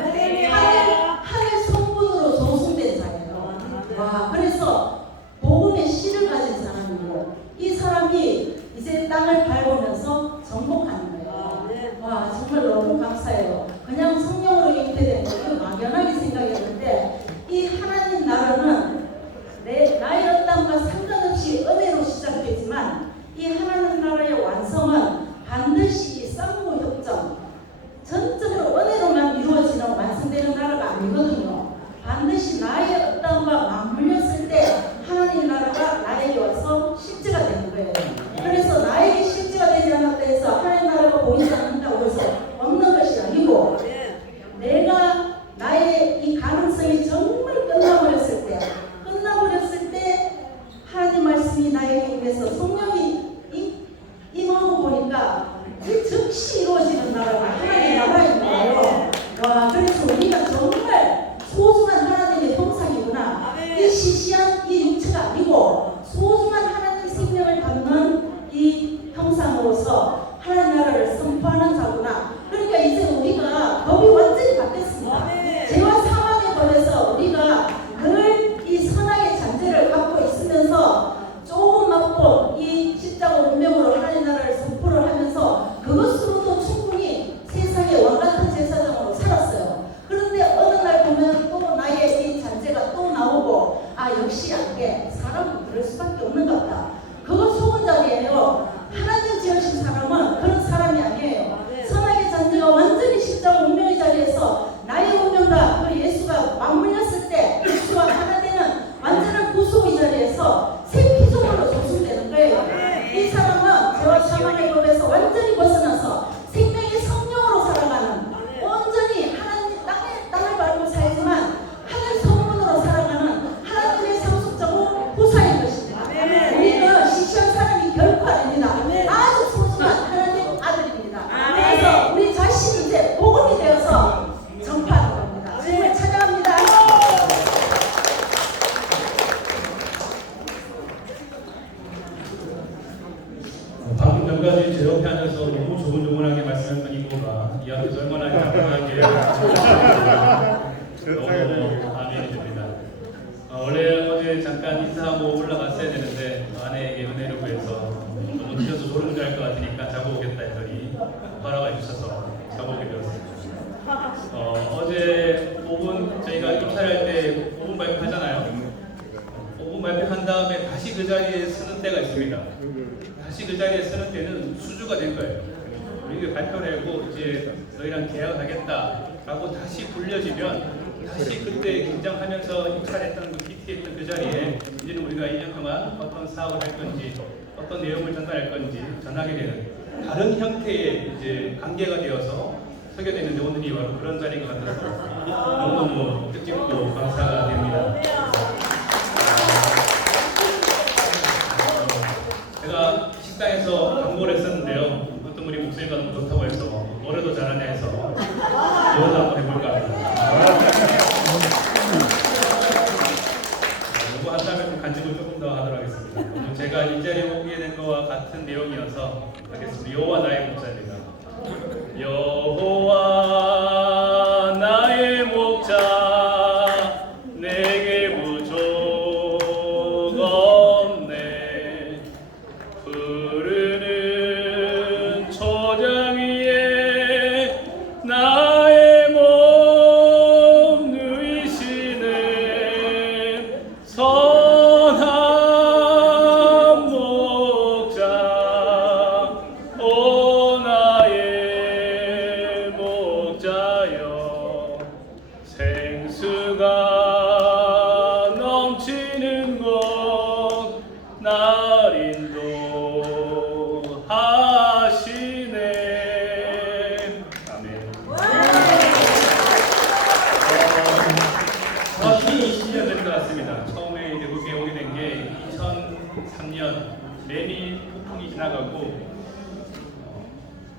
하늘 성분으로 조성된 자예요. 와, 그래서 복음의 씨를 가진 사람이고 이 사람이 이제 땅을 밟으면서 정복하는 거예요. 와, 정말 너무 감사해요. 그냥 성령으로 잉태된 거 막연하게 생각했는데 이 하나님 나라는 나의 어떠함과 상관없이 은혜로 시작되지만 이 하나님 나라의 완성은 반드시 이 쌍무협정 전적으로 은혜로만 이루어지는 완성되는 나라가 아니거든요. 반드시 나의 어떠함과 맞물렸을 때 하나님 나라가 나에게 와서 실제가 되는 거예요. 그래서 나에게 실제가 되지 않았다 해서 하나님 나라가 보이지 않는다고 해서 없는 것이 아니고 내가 나의 이 가능성이 정말 끝나버렸을 때 하나님 말씀이 나에게 임해서 성령이 임하고 보니까 즉시 이루어지는 나라가 하나님의 나라인 거예요. 와, 그래서 우리가 정말 소중한 하나님의 형상이구나. 이 시시한 이 육체가 아니고 소중한 하나님의 생명을 받는 이 형상으로서 하나님 나라를 선포하는 자구나. 그러니까 이제 우리가 법이 완전히 바뀌었습니다. 죄와 사망에 걸려서 우리가 늘 이 선악의 잔재를 갖고 있으면서 조금 맛보 이 십자가 운명으로 하나님 나라를 선포를 하면서 그것으로도 충분히 세상의 왕같은 제사장으로 살았어요. 그런데 어느 날 보면 또 나의 이 잔재가 또 나오고 아, 역시 안 돼. 사람은 그럴 수밖에 없는 것 같다. 그건 속은 자리예요. 하나님 지으신 사람은 그런 사람이 아니에요. 방금 전까지 제 옆에 앉아서 너무 조곤조곤하게 말씀했던 이모가 이 앞에서 얼마나 당당하게 너무 아멘이 됩니다. 원래 어제 잠깐 인사하고 올라갔어야 되는데 아내에게 은혜를 구해서 너무 늦어서 졸음잘 것 같으니까 자고 오겠다 했더니 허락해 주셔서 자고 오게 되었습니다. 어제 5분 저희가 입찰할 때 5분 발표하잖아요. 5분 발표한 다음에 다시 그 자리에 서는 때가 있습니다. 다시 그 자리에 서는 때는 수주가 된 거예요. 우리가 발표를 하고 이제 너희랑 계약을 하겠다라고 다시 불려지면 다시 그때 긴장하면서 입찰했던 그 PT했던 그 자리에 이제는 우리가 2년 동안 어떤 사업을 할 건지 어떤 내용을 전달할 건지 전하게 되는 다른 형태의 이제 관계가 되어서 서게 되는데 오늘이 바로 그런 자리인 것 같아서 너무너무 뜻깊고 감사가 됩니다. 제가 식당에서 광고를 했었는데요. 어떤 분이 목소리가 너무 좋다고 해서 노래도 잘하냐 해서 노래도 한번 해볼까 합니다. 이거 한 다음에 좀 간증을 조금 더 하도록 하겠습니다. 제가 이 자리에 오게 된 것과 같은 내용이어서 하겠습니다. 여호와 나의 목자입니다. 여호와 나의 목자 내게 부족 없네. 푸르는 초장 위에 나의 몸 누이시네. 선한 목자 오 나의 목자여. 생수가 넘치는 곳 날 인도하시네. 아멘. 정확히 20년 된 것 같습니다. 처음에 이제 거기에 오게 된 게 2003년 매미 폭풍이 지나가고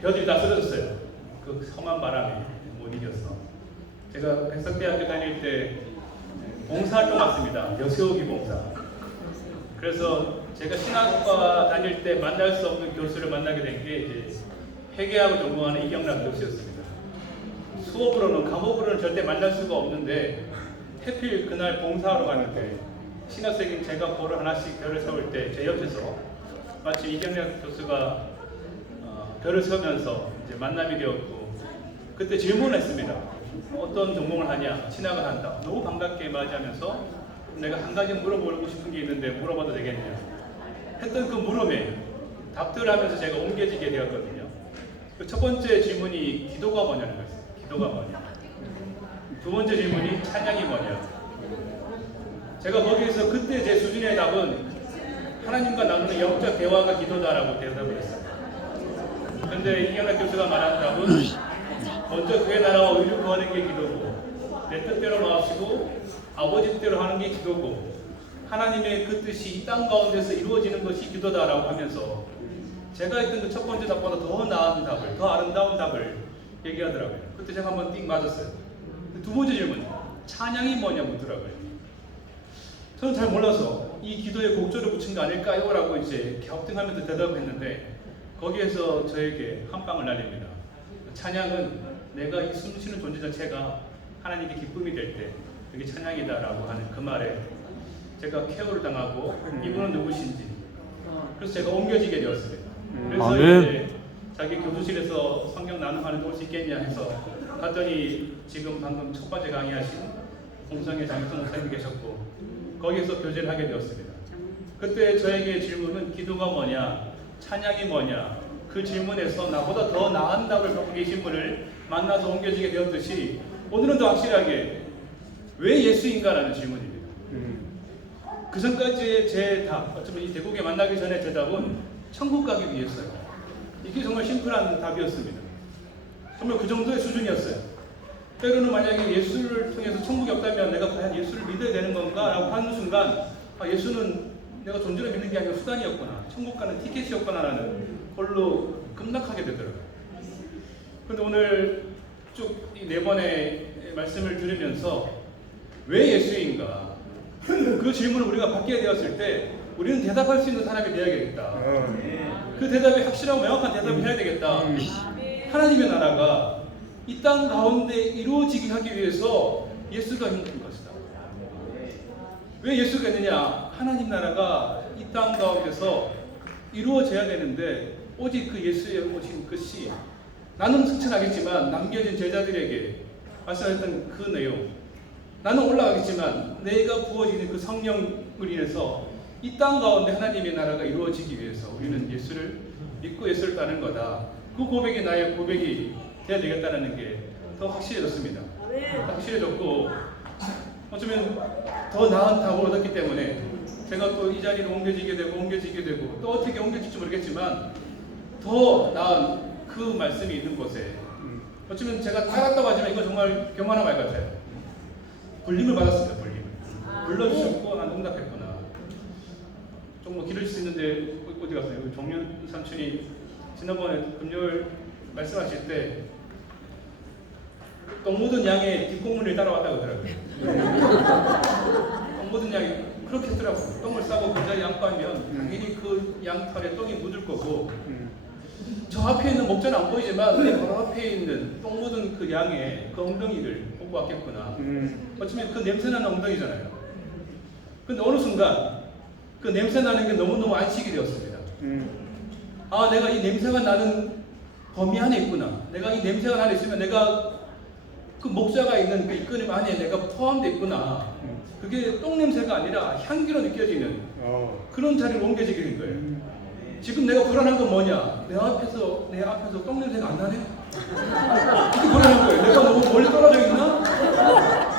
벼들이 다 쓰러졌어요. 그 험한 바람에 못 이겨서. 제가 백석대학교 다닐 때 봉사활동 왔습니다. 여세우기 봉사. 그래서 제가 신학과 다닐 때 만날 수 없는 교수를 만나게 된 게 이제 회계학을 전공하는 이경락 교수였습니다. 수업으로는 과목으로는 절대 만날 수가 없는데 하필 그날 봉사하러 갔는데 신학생인 제가 볼을 하나씩 별을 세울 때 제 옆에서 마치 이경락 교수가 별을 세우면서 이제 만남이 되었고 그때 질문을 했습니다. 어떤 전공을 하냐? 신학을 한다. 너무 반갑게 맞이하면서 내가 한 가지 물어보고 싶은 게 있는데 물어봐도 되겠냐? 했던 그 물음에 답들을 하면서 제가 옮겨지게 되었거든요. 그 첫 번째 질문이 기도가 뭐냐는 거였어요. 기도가 뭐냐? 두 번째 질문이 찬양이 뭐냐? 제가 거기에서 그때 제 수준의 답은 하나님과 나누는 영적 대화가 기도다라고 대답을 했어요. 그런데 이경락 교수가 말한 답은 먼저 그의 나라와 의를 구하는 게 기도고 내 뜻대로 마시고 아버지 뜻대로 하는 게 기도고 하나님의 그 뜻이 이 땅 가운데서 이루어지는 것이 기도다라고 하면서 제가 했던 그 첫 번째 답보다 더 나은 답을, 더 아름다운 답을 얘기하더라고요. 그때 제가 한번 띵 맞았어요. 두 번째 질문, 찬양이 뭐냐 묻더라고요. 저는 잘 몰라서 이 기도에 곡조를 붙인 거 아닐까요? 라고 이제 갸우뚱하면서 대답했는데 거기에서 저에게 한 방을 날립니다. 찬양은 내가 이 숨쉬는 존재 자체가 하나님께 기쁨이 될 때 그게 찬양이다라고 하는 그 말에 제가 케어를 당하고 이분은 누구신지 그래서 제가 옮겨지게 되었습니다. 그래서 이제 자기 교수실에서 성경 나눔하는데 올 수 있겠냐 해서 갔더니 지금 방금 첫 번째 강의하신 공성의 장희성 목사님이 계셨고 거기에서 교제를 하게 되었습니다. 그때 저에게 질문은 기도가 뭐냐, 찬양이 뭐냐 그 질문에서 나보다 더 나은 답을 갖고 계신 분을 만나서 옮겨지게 되었듯이 오늘은 더 확실하게 왜 예수인가라는 질문입니다. 그 전까지의 제 답, 어쩌면 이 대국에 만나기 전에 제 답은 천국 가기 위해서요. 이게 정말 심플한 답이었습니다. 정말 그 정도의 수준이었어요. 때로는 만약에 예수를 통해서 천국이 없다면 내가 과연 예수를 믿어야 되는 건가? 라고 하는 순간 예수는 내가 존재로 믿는 게 아니라 수단이었구나. 천국 가는 티켓이었구나 라는 걸로 급락하게 되더라고요. 그런데 오늘 쭉 이 네 번의 말씀을 들으면서 왜 예수인가? 그 질문을 우리가 받게 되었을 때 우리는 대답할 수 있는 사람이 되어야겠다. 그 대답이 확실하고 명확한 대답을 해야 되겠다. 하나님의 나라가 이 땅 가운데 이루어지게 하기 위해서 예수가 행한 것이다. 왜 예수가 있느냐? 하나님 나라가 이 땅 가운데서 이루어져야 되는데 오직 그 예수의 오신 것이 나는 승천하겠지만 남겨진 제자들에게 말씀하셨던 그 내용, 나는 올라가겠지만 내가 부어지는 그 성령을 인해서 이 땅 가운데 하나님의 나라가 이루어지기 위해서 우리는 예수를 믿고 예수를 따르는 거다. 그 고백이 나의 고백이 돼야 되겠다는 게 더 확실해졌습니다. 더 확실해졌고 어쩌면 더 나은 답을 얻었기 때문에 제가 또 이 자리로 옮겨지게 되고 또 어떻게 옮겨질지 모르겠지만 더 나은 그 말씀이 있는 곳에 어쩌면 제가 따랐다고 하지만 이건 정말 교만한 말 같아요. 불림을 받았습니다. 불림. 불러주셨고 난 응답했구나. 좀 뭐 기를 수 있는데 어디 갔어요? 우리 종윤 삼촌이 지난번에 금요일 말씀하실 때 똥 묻은 양의 뒷공문을 따라왔다고 하더라고요. 똥 묻은 양이 그렇게 했더라고요. 똥을 싸고 그 자리에 앉고 하면 당연히 그 양털에 똥이 묻을 거고 저 앞에 있는 목자는 안 보이지만 내 바로 앞에 있는 똥 묻은 그 양의 그 엉덩이를 보고 왔겠구나. 어쩌면 그 냄새나는 엉덩이잖아요. 근데 어느 순간 그 냄새나는 게 너무너무 안식이 되었습니다. 아, 내가 이 냄새가 나는 범위 안에 있구나. 내가 이 냄새가 나는 있으면 내가 그 목자가 있는 그 이끌림 안에 내가 포함되어 있구나. 그게 똥 냄새가 아니라 향기로 느껴지는 그런 자리로 옮겨지게 된 거예요. 지금 내가 불안한 건 뭐냐? 내 앞에서 똥 냄새가 안 나네? 이렇게 불안한 거예요. 내가 너무 멀리 떨어져 있나?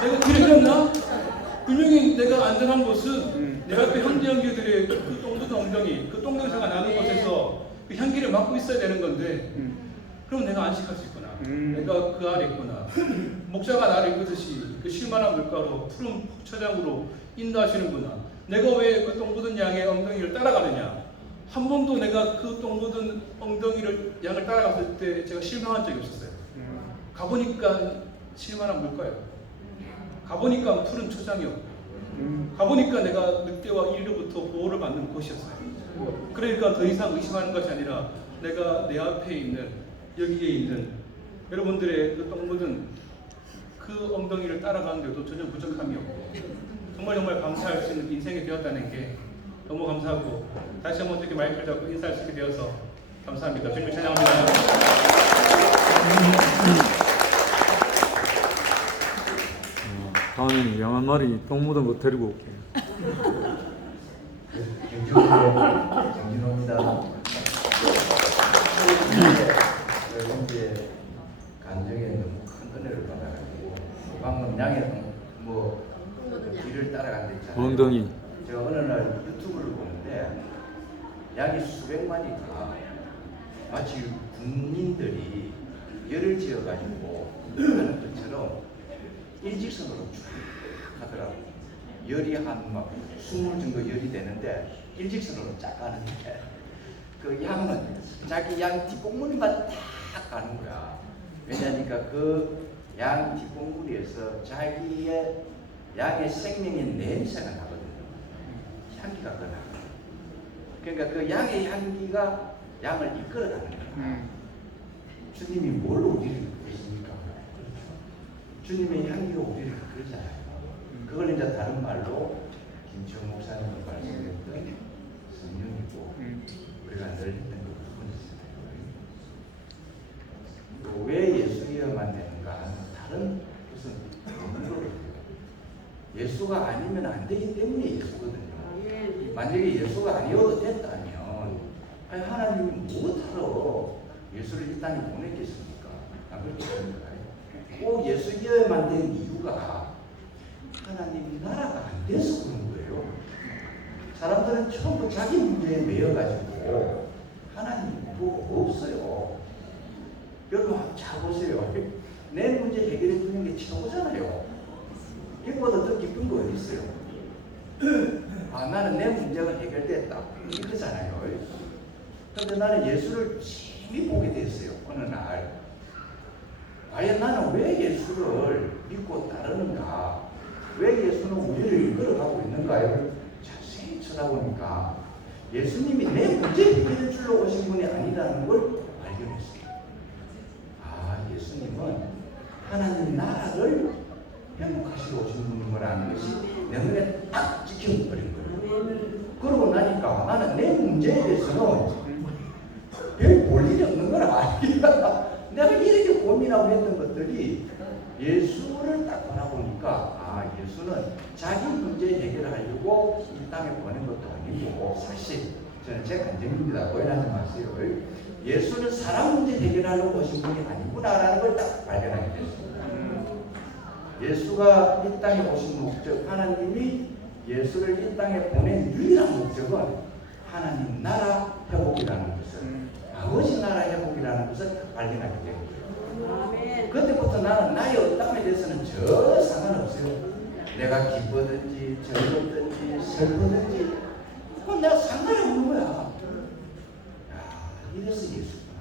내가 길을 잃었나? 분명히 내가 안전한 곳은 내 앞에 형제들의 그 똥 묻은 엉덩이, 그 똥 냄새가 나는 곳에서 그 향기를 맡고 있어야 되는 건데 그럼 내가 안식할 수 있구나. 내가 그 아래 있구나. 목자가 나를 이끄듯이 그 쉴만한 물가로 푸른 초장으로 인도하시는구나. 내가 왜 그 똥 묻은 양의 엉덩이를 따라가느냐? 한 번도 내가 그 똥 묻은 양을 따라갔을 때 제가 실망한 적이 없었어요. 가보니까 쉴만한 물가요. 가보니까 푸른 초장이었고, 가보니까 내가 늑대와 이리로부터 보호를 받는 곳이었어요. 그러니까 더 이상 의심하는 것이 아니라 내가 내 앞에 있는, 여기에 있는 여러분들의 그 똥 묻은 그 엉덩이를 따라가는데도 전혀 부족함이 없고 정말 감사할 수 있는 인생이 되었다는 게 너무 감사하고 다시 한번 이렇게 마이크를 잡고 인사할 수 있게 되어서 감사합니다. 주님을 찬양합니다. 다음에는 양 한 마리 똥 묻은 거 데리고 올게요. 정진호입니다. 여러분께 간증에 너무 큰 은혜를 받아가지고 방금 양의 길을 따라간 데 있잖아요. 엉덩이. 제가 어느 날 유튜브를 보는데 양이 수백마리가 마치 군민들이 열을 지어가지고 하는 것처럼 일직선으로 쭉 가더라고. 열이 한 막 20 정도 열이 되는데 일직선으로 쫙 가는데 그 양은 자기 양 뒷공무니만 딱 가는 거야. 왜냐니까 그 양 뒷공무니에서 자기의 양의 생명의 냄새가 나거든요. 향기가 나요. 그러니까 그 양의 향기가 양을 이끌어가는 거야. 주님이 뭘로 우리를 이끌으십니까? 주님의 향기로 우리를 이끌잖아요. 그걸 이제 다른 말로 김치영 목사님이 말씀했던 성령이고 우리가 늘 했던 그 부분이 있어요. 왜 예수여만 되는가 하는 다른 무슨 없는 거거든요. 예수가 아니면 안 되기 때문에 예수거든요. 만약에 예수가 아니어도 됐다면 아니 하나님이 무엇하러 예수를 이 땅에 보냈겠습니까? 안 그렇습니까? 꼭 예수여만 된 이유가 하나님 나라가 안 돼서 그런 거예요. 사람들은 전부 자기 문제에 매여가지고 하나님 뭐 없어요. 여러분 잘 보세요. 내 문제 해결해 주는 게 최고잖아요. 이거보다 더 기쁜 거 어디 있어요? 아 나는 내 문제가 해결됐다 이거잖아요. 그런데 나는 예수를 심히 보게 됐어요. 어느 날 과연 나는 왜 예수를 믿고 따르는가, 왜 예수는 우리를 이끌어가고 있는가를 자세히 쳐다보니까 예수님이 내 문제 해결해 주러 오신 분이 아니라는 걸 발견했어요. 아, 예수님은 하나님 나라를 회복하시러 오신 분이라는 것이 내 눈에 딱 찍혀버린 거예요. 그러고 나니까 나는 내 문제에 대해서는 별 볼 일이 없는 건 아니야. 내가 이렇게 고민하고 했던 것들이 예수를 딱 바라보니까 아, 예수는 자기 문제 해결하려고 이 땅에 보낸 것도 아니고, 사실 저는 제 간증입니다. 오해하지 마세요. 예수는 사람 문제 해결하려고 오신 분이 아니구나라는 걸 딱 발견하게 됐습니다. 예수가 이 땅에 오신 목적, 하나님이 예수를 이 땅에 보낸 유일한 목적은 하나님 나라 회복이라는 것을, 아버지 나라 회복이라는 것을 발견하게 된 거예요. 그때부터 나는 나의 어떠함에 대해서는 저 상관없어요. 내가 기쁘든지 즐겁든지 슬프든지 그건 내가 상관이 없는 거야. 야, 이래서 예수구나.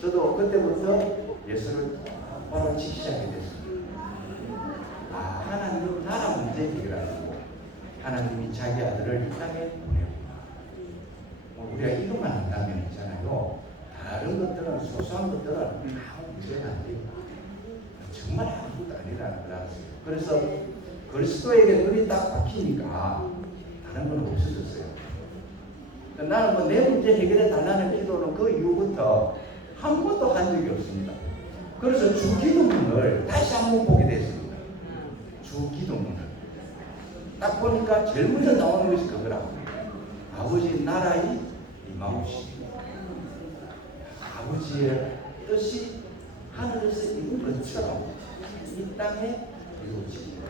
저도 그때부터 예수를 바로 지기 시작하게 됐습니다. 아, 하나님은 나라 문제 해결하시고 하나님이 자기 아들을 이 땅에 보내구나. 우리가 이것만 한다면 있잖아요. 다른 것들은, 소소한 것들은 아무 문제가 안 돼요. 정말 아무것도 아니라는 걸 알았어요. 그래서 그리스도에게 눈이 딱 박히니까 다른 건 없어졌어요. 나는 뭐 내 문제 해결해 달라는 기도는 그 이후부터 한 번도 한 적이 없습니다. 그래서 주기도문을 다시 한번 보게 됐습니다. 주기도문을 딱 보니까 제일 먼저 나오는 것이 그거라고. 아버지 나라의 임하옵시고 아버지의 뜻이 하늘에서 이룬 것처럼 이 땅에 이루어지고.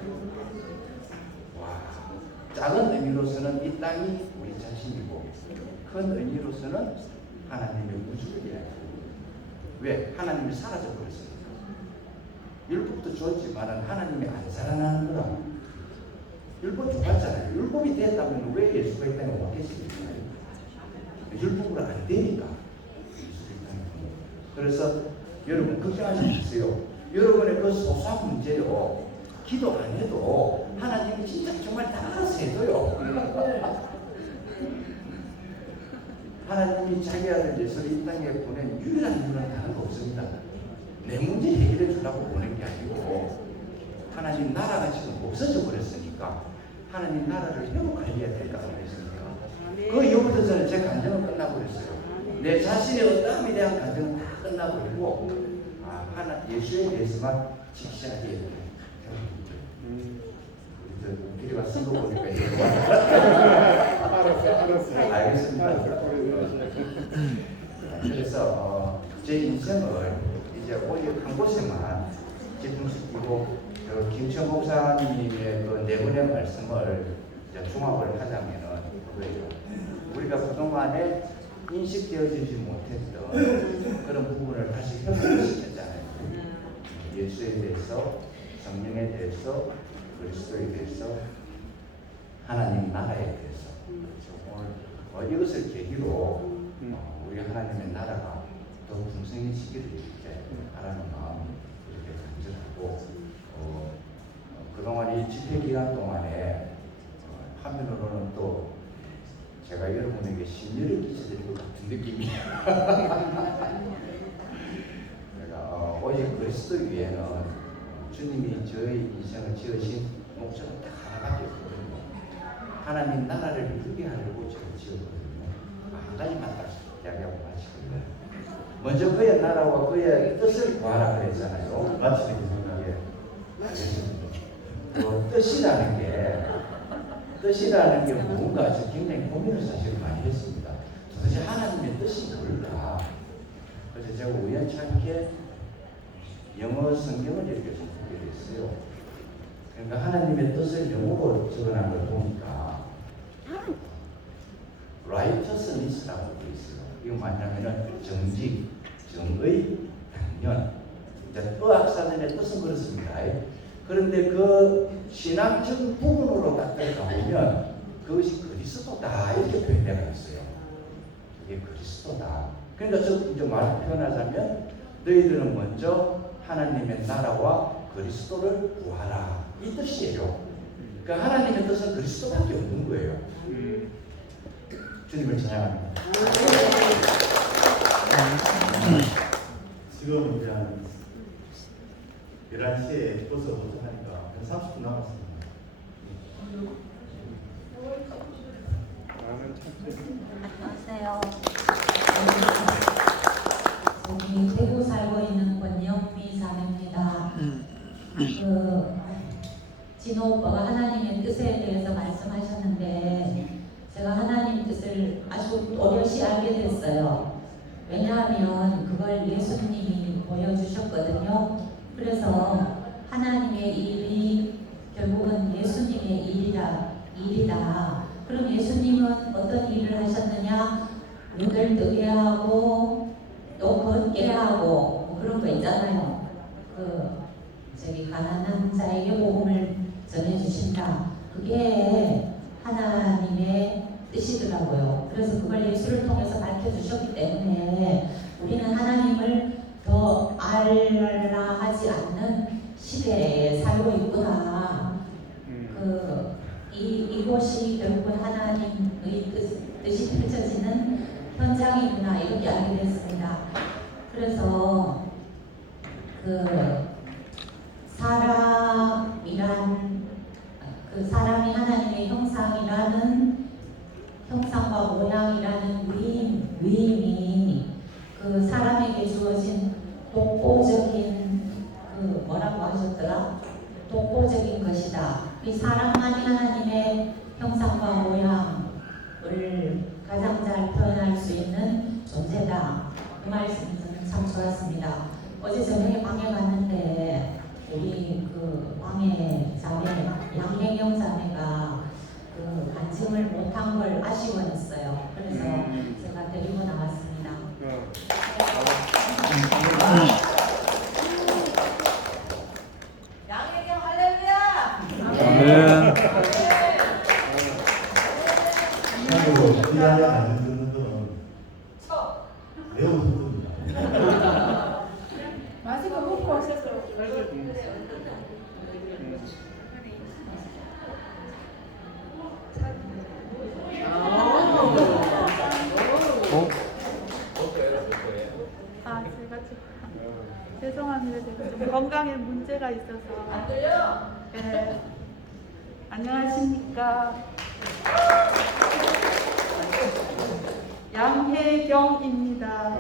와, 작은 의미로서는 이 땅이 우리 자신이고, 큰 의미로서는 하나님의 우주를 이야기합니다. 왜? 하나님이 사라져 버렸으니까. 율법도 줬지만은 하나님이 안 살아나는 거라. 율법 좋았잖아요. 율법이 됐다면 왜 예수가 이 땅에 왔겠습니까? 율법으로 안 되니까. 그래서 여러분 걱정하지 마세요. 여러분의 그 소소한 문제로 기도 안 해도 하나님이 진짜 정말 다 알아서 해줘요. 하나님이 자기 아들 예수를 이 땅에 보낸 유일한 이유는 다른 거 없습니다. 내 문제 해결해 주려고 보낸 게 아니고, 하나님 나라가 지금 없어져 버렸으니까 하나님 나라를 회복하려야 될 거 아니겠습니까? 그 이후부터 저는 제 간증은 끝나버렸어요. 내 자신의 어떠함에 대한 간증은 다 끝나버리고, 하나 예수에 대해서만 직시하게 돼요. 우리가 쓴 거 보니까 이거 알았어. 알겠습니다. 그래서 제 인생을 이제 오직 한 곳에만 집중시키고, 김천 목사님의 그 네 분의 말씀을 이제 종합을 하자면은 그거예요. 우리가 그동안에 인식되어지지 못했던 그런 부분을 다시 회복시켰잖아요. 예수에 대해서, 성령에 대해서, 그리스도에 대해서, 하나님 나라에 대해서. 오늘 이것을 계기로 우리 하나님의 나라가 더 풍성해지기를 바라는 마음 이렇게 간절하고, 그동안 이 집회 기간 동안에 한편으로는 또 제가 여러분에게 심려를 끼쳐드릴 것 같은 느낌이에요. 제가 오직 그리스도 위에는 주님이 저의 인생을 지으신 목적은 딱 하나밖에 없거든요. 하나님 나라를 이루게 하려고 저를 지었거든요. 한 가지만 딱 이야기하고 마치거든요. 먼저 그의 나라와 그의 뜻을 구하라 그랬잖아요. 마치는 게 생각이에요. 뜻이라는 게 뭔가 저 굉장히 고민을 사실 많이 했습니다. 도대체 하나님의 뜻이 뭘까? 그래서 제가 우연찮게 영어 성경을 이렇게 좀 보게 됐어요. 그러니까 하나님의 뜻을 영어로 적어놓은 걸 보니까 righteousness라고 되어 있어요. 이거 뭐냐면은 정직, 정의, 당연. 의학사전의 뜻은 그렇습니다. 그런데 그 신앙적 부분으로 딱 들어가보면 그것이 그리스도다 이렇게 표현되어 있어요. 이게 그리스도다. 그러니까 저 이제 말을 표현하자면 너희들은 먼저 하나님의 나라와 그리스도를 구하라 이 뜻이에요. 그러니까 하나님의 뜻은 그리스도밖에 없는 거예요. 주님을 찬양합니다. 지금 이제 한 11시에 버스 도착하니까 한 30분 남았습니다. 안녕하세요. 저기 대구 살고 있는 권영미 자매입니다. 진호 오빠가 하나님의 뜻에 대해서 말씀하셨는데 제가 하나님 뜻을 아주 어렴시 알게 됐어요. 왜냐하면 그걸 예수님이 보여주셨거든요. 그래서 하나님의 일이 결국은 예수님의 일이다. 그럼 예수님은 어떤 일을 하셨느냐? 눈을 뜨게 하고 또 걷게 하고 뭐 그런 거 있잖아요. 가난한 자에게 복음을 전해주신다. 그게 하나님의 뜻이더라고요. 그래서 그걸 예수를 통해서 밝혀주셨기 때문에 우리는 하나님을 더 알라 하지 않는 시대에 살고 있구나. 이곳이 결국은 하나님의 뜻이 펼쳐지는 현장이구나 이렇게 알게 됐습니다. 그래서 사람이 하나님의 형상이라는 형상과 모양이라는 위임이 사람에게 주어진 독보적인 뭐라고 하셨더라? 독보적인 것이다. 이 사람만이 하나님의 형상과 모양을 가장 잘 표현할 수 있는 존재다. 그 말씀이 저는 참 좋았습니다. 어제 저녁에 방에 갔는데 우리 방에 자매 양혜경 자매가 간증을 못한 걸 아쉬워했어요. 그래서 제가 데리고 나왔습니다. 양혜경 할렐루야! 아멘. 그리고 이 안에 안 듣는 거는 매우 힘듭니다. 마스크 먹고 오셨어. 죄송합니다. 제가 좀 건강에 문제가 있어서. 안 들려? 네. 안녕하십니까. 양혜경입니다.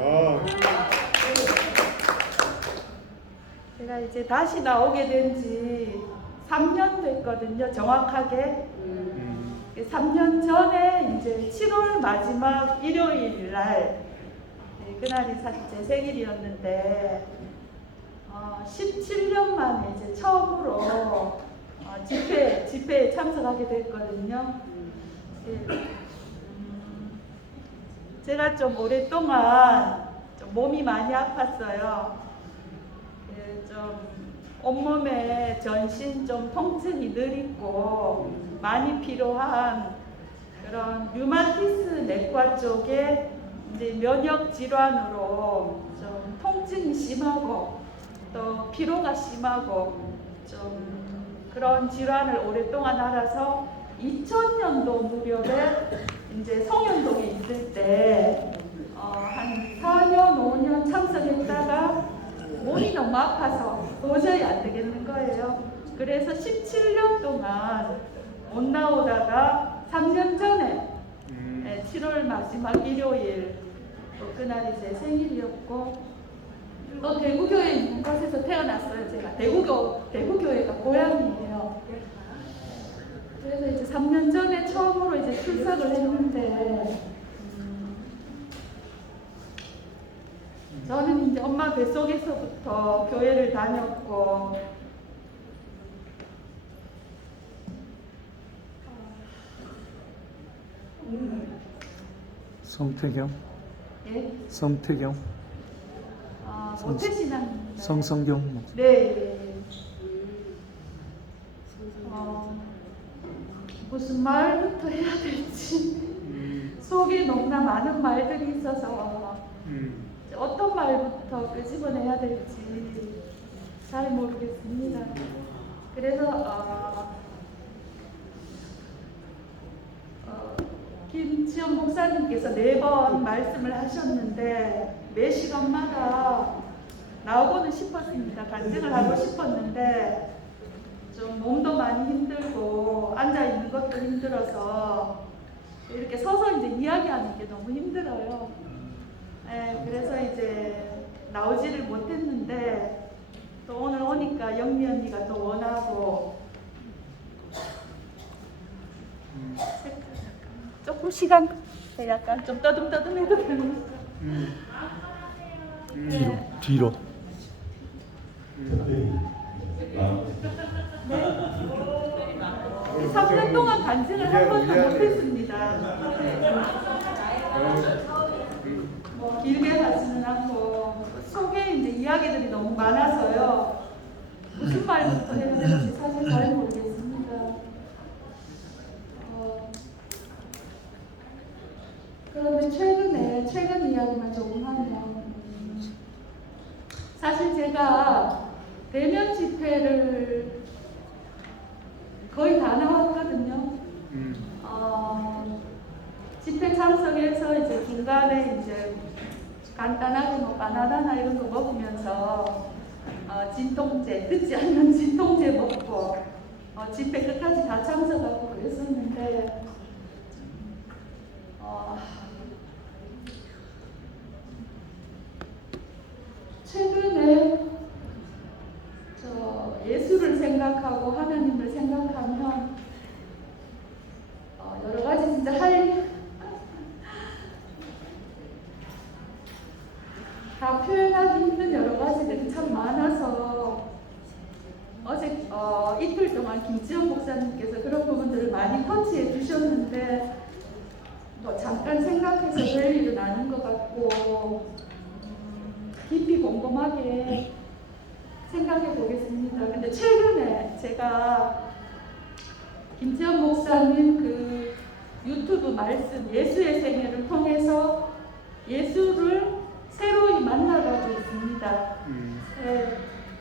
제가 이제 다시 나오게 된 지 3년 됐거든요. 정확하게. 3년 전에 이제 7월 마지막 일요일 날 그날이 사실 제 생일이었는데 17년 만에 이제 처음으로 집회에 참석하게 됐거든요. 제가 좀 오랫동안 좀 몸이 많이 아팠어요. 좀 온몸에 전신 좀 통증이 늘 있고 많이 필요한 그런 류마티스 내과 쪽에 이제 면역 질환으로 좀 통증이 심하고 또 피로가 심하고 좀 그런 질환을 오랫동안 앓아서 2000년도 무렵에 이제 성현동에 있을 때 한 4년 5년 참석했다가 몸이 너무 아파서 도저히 안 되겠는 거예요. 그래서 17년 동안 못 나오다가 3년 전에 7월 마지막 일요일 그날이 제 생일이었고 또 대구교회 있는 곳에서 태어났어요. 제가 대구교회가 고향이에요. 그래서 이제 3년 전에 처음으로 이제 출석을 했는데 저는 이제 엄마 뱃속에서부터 교회를 다녔고 성태경? 예? 성태경? 모태신앙입니다. 성성경 목사. 네. 무슨 말부터 해야 될지 속에 너무나 많은 말들이 있어서 어떤 말부터 끄집어내야 될지 잘 모르겠습니다. 그래서 김지연 목사님께서 4번 말씀을 하셨는데 매 시간마다 나오고는 싶었습니다. 간증을 하고 싶었는데 좀 몸도 많이 힘들고 앉아 있는 것도 힘들어서 이렇게 서서 이제 이야기하는 게 너무 힘들어요. 네, 그래서 이제 나오지를 못했는데 또 오늘 오니까 영미 언니가 또 원하고 조금 시간 약간 좀 떠듬떠듬해도 되는 뒤로. 특별히 네. 3년 동안 간증을 한 번도 못했습니다. 뭐 길게 하지는 않고 속에 이제 이야기들이 너무 많아서요. 무슨 말부터 해야 될지 사실 잘 모르겠습니다. 그런데 최근 이야기만 조금 하면 사실 제가 대면 집회를 거의 다 나왔거든요. 집회 참석해서 이제 중간에 이제 간단하게 뭐 바나나나 이런 거 먹으면서 진통제, 듣지 않는 진통제 먹고 집회 끝까지 다 참석하고 그랬었는데 최근에 예수를 생각하고 하나님을 생각하면 여러 가지 진짜 다 표현하기 힘든 여러 가지들이 참 많아서 어제 이틀 동안 김지연 목사님께서 그런 부분들을 많이 터치해 주셨는데 뭐 잠깐 생각해서 될 일은 아닌 것 같고 깊이 곰곰하게 생각해 보겠습니다. 근데 최근에 제가 김지연 목사님 그 유튜브 말씀 예수의 생애를 통해서 예수를 새로이 만나가고 있습니다. 네,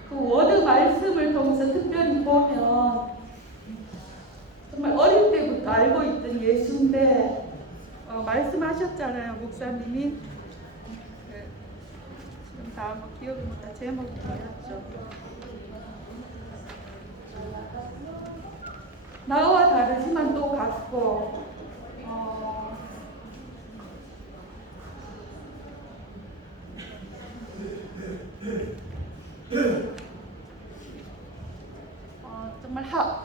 그 워드 말씀을 통해서 특별히 보면 정말 어릴 때부터 알고 있던 예수인데 말씀하셨잖아요, 목사님이. 지금 다 뭐 기억이 못나 제목이 뭐였죠? 나와 다르지만 또 같고 정말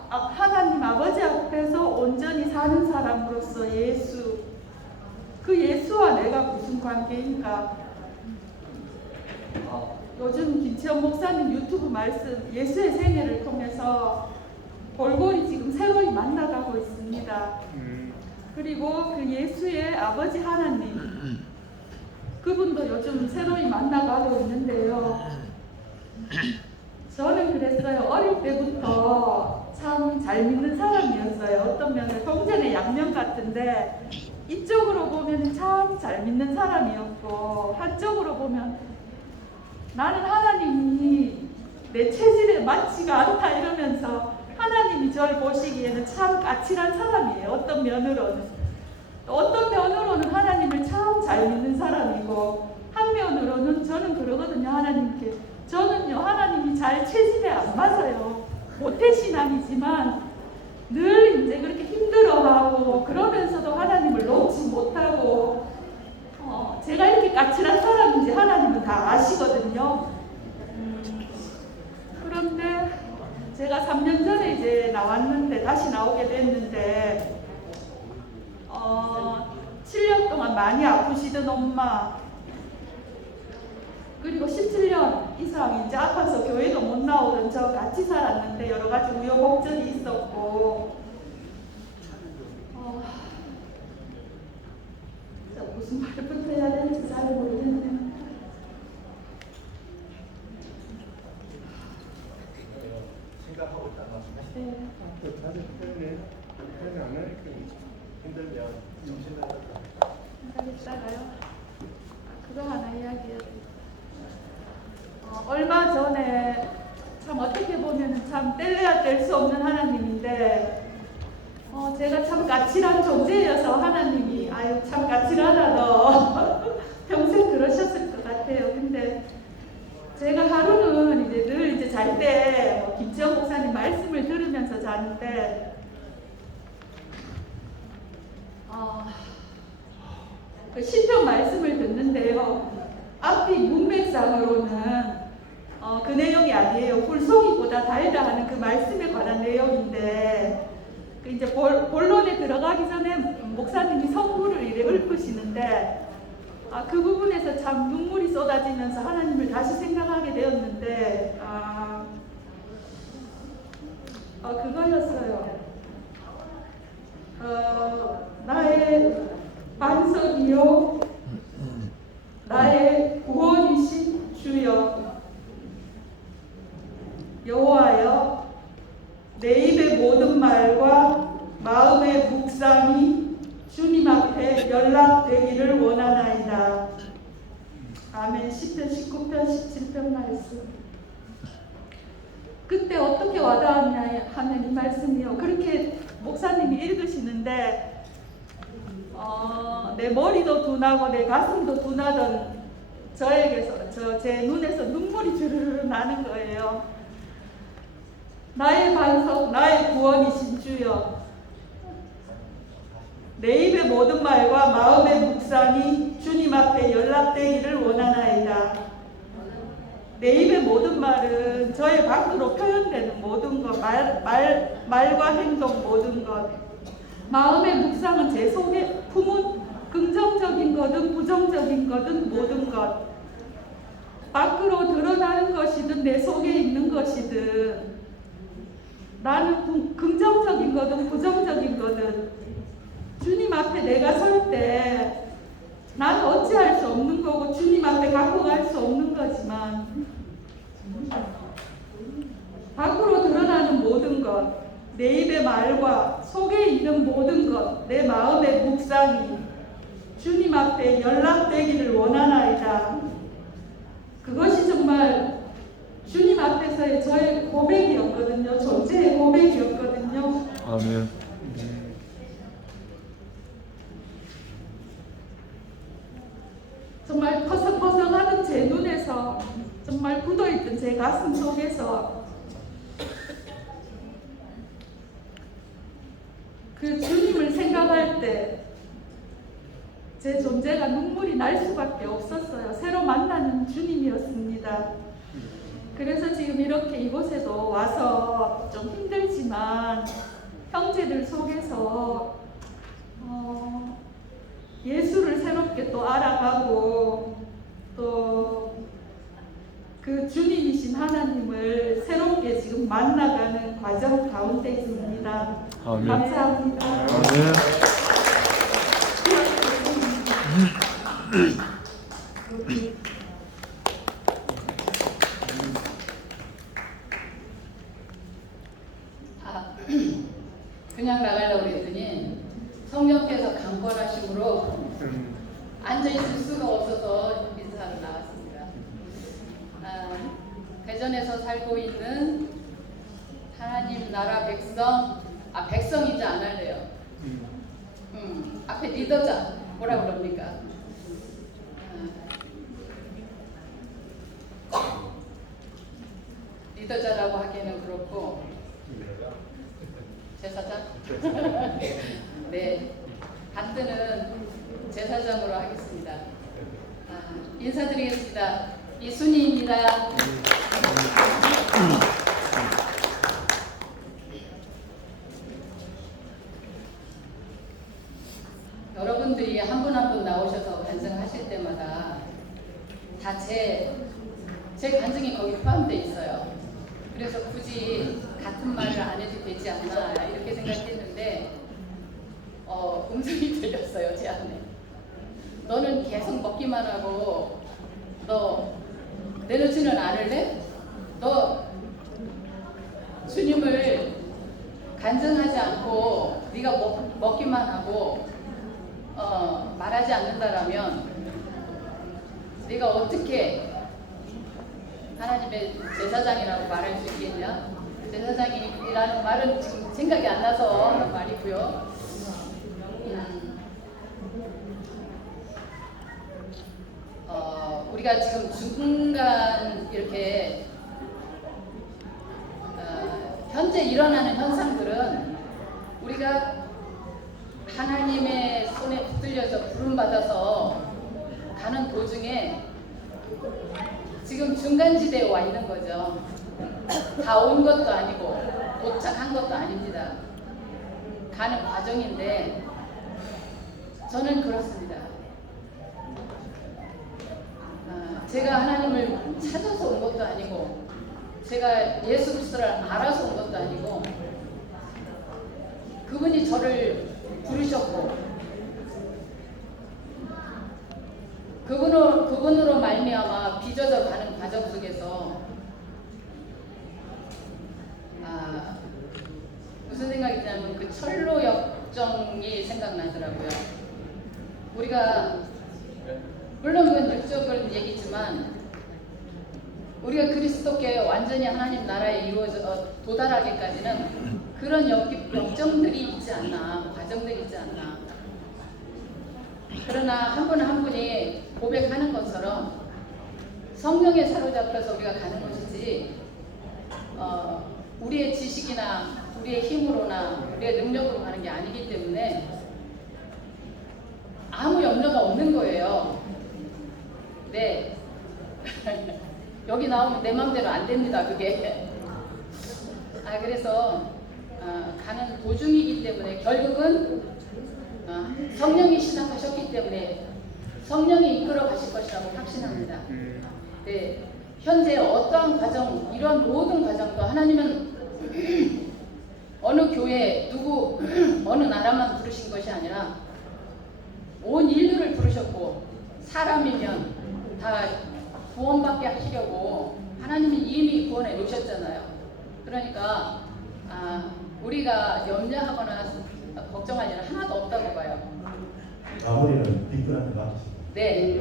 하나님 아버지 앞에서 온전히 사는 사람으로서 예수, 그 예수와 내가 무슨 관계인가? 요즘 김치현 목사님 유튜브 말씀 예수의 생애를 통해서 골고루 지금 새로이 만나가고 있습니다. 그리고 그 예수의 아버지 하나님, 그분도 요즘 새로이 만나가고 있는데요. 저는 그랬어요. 어릴 때부터 참 잘 믿는 사람이었어요. 어떤 면에 동전의 양면 같은데 이쪽으로 보면 참 잘 믿는 사람이었고 한쪽으로 보면 나는 하나님이 내 체질에 맞지가 않다 이러면서 하나님이 저를 보시기에는 참 까칠한 사람이에요. 어떤 면으로는. 어떤 면으로는 하나님을 참 잘 믿는 사람이고 한면으로는 저는 그러거든요. 하나님께. 저는요 하나님이 잘 체질에 안 맞아요. 모태신앙이지만 늘 이제 그렇게 힘들어하고 그러면서도 하나님을 놓지 못하고 제가 이렇게 까칠한 사람인지 하나님은 다 아시거든요. 그런데 제가 3년 전에 이제 나왔는데 다시 나오게 됐는데 7년 동안 많이 아프시던 엄마 그리고 17년 이상 이제 아파서 교회도 못 나오던 저 같이 살았는데 여러 가지 우여곡절이 있었고 무슨 말부터 해야 될지 잘 모르겠네요. 생각하고 있다는 말씀이시죠? 네. 사실 표현이 안 하니까 힘들면 정신 나갔다. 생각했다가요. 그거 하나 이야기해야 돼요. 얼마 전에 참 어떻게 보면 참 뗄래야 뗄 수 없는 하나님인데 제가 참 까칠한 존재여서 하나님이 아유 참 까칠하다 너. 평생 그러셨을 것 같아요. 근데 제가 하루는 이제 늘 이제 잘 때 김지영 목사님 말씀을 들으면서 자는데 그 시편 말씀을 듣는데요. 앞뒤 문맥상으로는 그 내용이 아니에요. 굴송이보다 달다 하는 그 말씀에 관한 내용인데 그 이제 본론에 들어가기 전에 목사님이 성부를 이래 읊으시는데 그 부분에서 참 눈물이 쏟아지면서 하나님을 다시 생각하게 되었는데 그거였어요. 나의 반석이요 나의 구원이신 주여 여호와여 내 입의 모든 말과 마음의 묵상이 주님 앞에 연락되기를 원하나이다. 아멘. 10편, 19편, 17편 말씀. 그때 어떻게 와닿았냐 하면 이 말씀이요. 그렇게 목사님이 읽으시는데 내 머리도 둔하고 내 가슴도 둔하던 저에게서 제 눈에서 눈물이 주르르 나는 거예요. 나의 반석, 나의 구원이신 주여 내 입의 모든 말과 마음의 묵상이 주님 앞에 연락되기를 원하나이다. 내 입의 모든 말은 저의 밖으로 표현되는 모든 것, 말과 행동 모든 것. 마음의 묵상은 제 속에 품은 긍정적인 거든 부정적인 거든 모든 것. 밖으로 드러나는 것이든 내 속에 있는 것이든 나는 긍정적인 거든 부정적인 거든 주님 앞에 내가 설 때 나는 어찌할 수 없는 거고 주님 앞에 갖고 갈 수 없는 거지만 밖으로 드러나는 모든 것, 내 입의 말과 속에 있는 모든 것, 내 마음의 묵상이 주님 앞에 연락되기를 원하나이다. 그것이 정말 주님 앞에서의 저의 고백이었거든요. 존재의 고백이었거든요. 아멘. 정말 퍼석퍼석하던 제 눈에서 정말 굳어있던 제 가슴 속에서 그 주님을 생각할 때 제 존재가 눈물이 날 수밖에 없었어요. 새로 만나는 주님이었습니다. 그래서 지금 이렇게 이곳에도 와서 좀 힘들지만 형제들 속에서 예수를 새롭게 또 알아가고 또 그 주님이신 하나님을 새롭게 지금 만나가는 과정 가운데 있습니다. 아멘. 감사합니다. 아멘. 그냥 나가려고 그랬더니 성령께서 강권하심으로 앉아있을 수가 없어서 인사하러 나왔습니다. 대전에서 살고 있는 하나님 나라 백성, 백성인지 안 할래요. 앞에 리더자, 뭐라 그럽니까? 리더자라고 하기에는 그렇고, 제사장? 네, 받드는 제사장으로 하겠습니다. 인사드리겠습니다. 이순희입니다. 여러분들이 한 분 한 분 나오셔서 간증하실 때마다 다 제 간증이 거기 포함되어 있어요. 그래서 굳이 같은 말을 안 해도 되지 않나 이렇게 생각했는데 음성이 들렸어요. 제 안에. 너는 계속 먹기만 하고 너 내놓지는 않을래? 너 주님을 간증하지 않고 네가 먹기만 하고 말하지 않는다라면 네가 어떻게 하나님의 제사장이라고 말할 수 있겠냐? 제사장이라는 말은 지금 생각이 안 나서 하는 말이고요. 우리가 지금 중간 이렇게 현재 일어나는 현상들은 우리가 하나님의 손에 붙들려서 부름받아서 가는 도중에 지금 중간지대에 와 있는 거죠. 다 온 것도 아니고 도착한 것도 아닙니다. 가는 과정인데 저는 그렇습니다. 제가 하나님을 찾아서 온 것도 아니고 제가 예수 그리스도를 알아서 온 것도 아니고 그분이 저를 부르셨고 그분으로 말미암아 빚어져 가는 과정 속에서 무슨 생각이 드냐면 그 철로 역정이 생각나더라고요. 우리가 물론 그건 육적인 얘기지만 우리가 그리스도께 완전히 하나님 나라에 이루어져 도달하기까지는 그런 역정들이 있지 않나, 과정들이 있지 않나. 그러나 한 분 한 분이 고백하는 것처럼 성령에 사로잡혀서 우리가 가는 것이지 우리의 지식이나 우리의 힘으로나 우리의 능력으로 가는 게 아니기 때문에 아무 염려가 없는 거예요. 네. 여기 나오면 내 맘대로 안 됩니다. 그게. 그래서 가는 도중이기 때문에 결국은 성령이 시작하셨기 때문에 성령이 이끌어 가실 것이라고 확신합니다. 네. 현재 어떠한 과정, 이런 모든 과정도 하나님은 어느 교회, 어느 나라만 부르신 것이 아니라 온 인류를 부르셨고 사람이면 다 구원받게 하시려고 하나님이 이미 구원해 놓으셨잖아요. 그러니까 우리가 염려하거나 걱정할 일은 하나도 없다고 봐요. 마무리는 빈끈한 것 같으십니다. 네.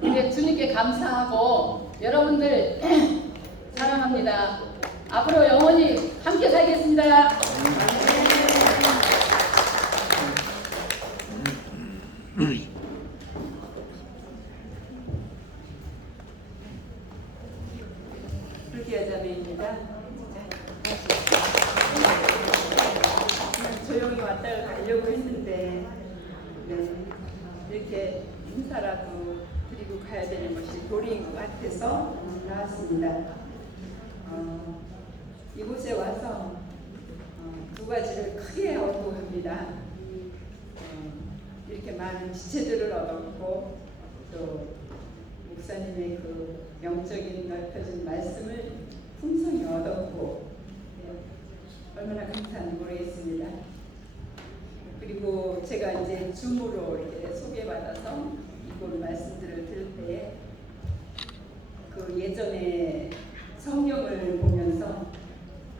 근데 주님께 감사하고 여러분들 사랑합니다. 앞으로 영원히 함께 살겠습니다. 불기야자매입니다. 조용히 왔다가 가려고 했는데 이렇게 인사라도 드리고 가야 되는 것이 도리인 것 같아서 나왔습니다. 이곳에 와서 두 가지를 크게 얻어갑니다. 이렇게 많은 지체들을 얻었고 또 목사님의 그 영적인 넓혀진 말씀을 풍성히 얻었고 얼마나 감사한지 모르겠습니다. 그리고 제가 이제 줌으로 이렇게 소개받아서 이곳 말씀들을 들을 때 그 예전에 성경을 보면서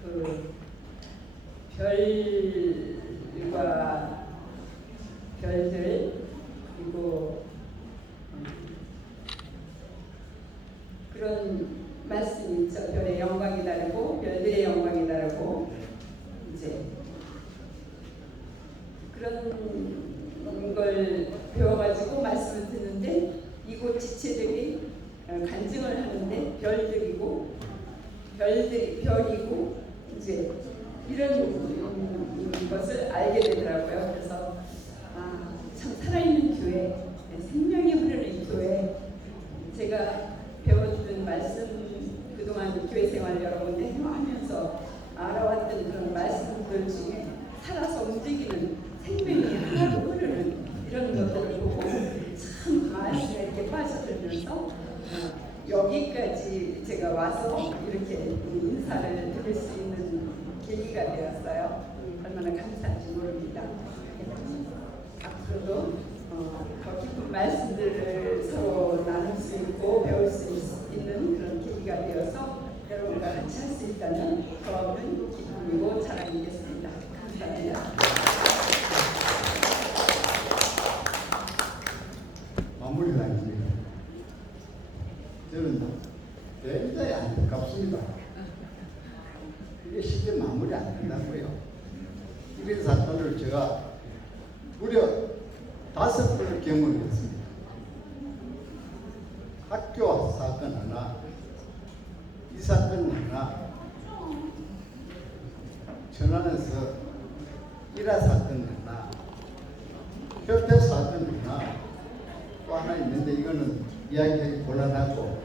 그 별과 별들 그리고 그런 말씀이 있죠. 별의 영광이 다르고 별들의 영광이 다르고 이제 그런 걸 배워가지고 말씀을 듣는데 이곳 지체들이 간증을 하는데 별들이고 별이고 이제 이런 것을 알게 되더라고요. 그래서 참 살아있는 교회, 생명이 흐르는 교회, 제가 배워준 말씀 그동안 교회 생활 여러 군데 하면서 알아왔던 그런 말씀들 중에 살아서 움직이는 생명이 하나로 흐르는 이런 것들을 보고 참 말씀에 이렇게 빠져들면서 여기까지 제가 와서 이렇게 인사를 드릴 수 있는 계기가 되었어요. 얼마나 감사한지 모릅니다. 앞으로도 더 깊은 말씀들을 서로 나눌 수 있고 배울 수 있는 그런 계기가 되어서 여러분과 같이 할 수 있다는 더 큰 기쁨이고 자랑이겠습니다. 감사합니다. 마무리가 아닙니다. 저는 굉장히 안타깝습니다. 이게 쉽게 마무리 안 된다고요. 이런 사건을 제가 무려 5번을 경험했습니다. 학교 사건 하나, 이 사건 하나, 천안에서 일화 사건 하나, 협회 사건 하나, 또 하나 있는데 이거는 이야기하기 곤란하고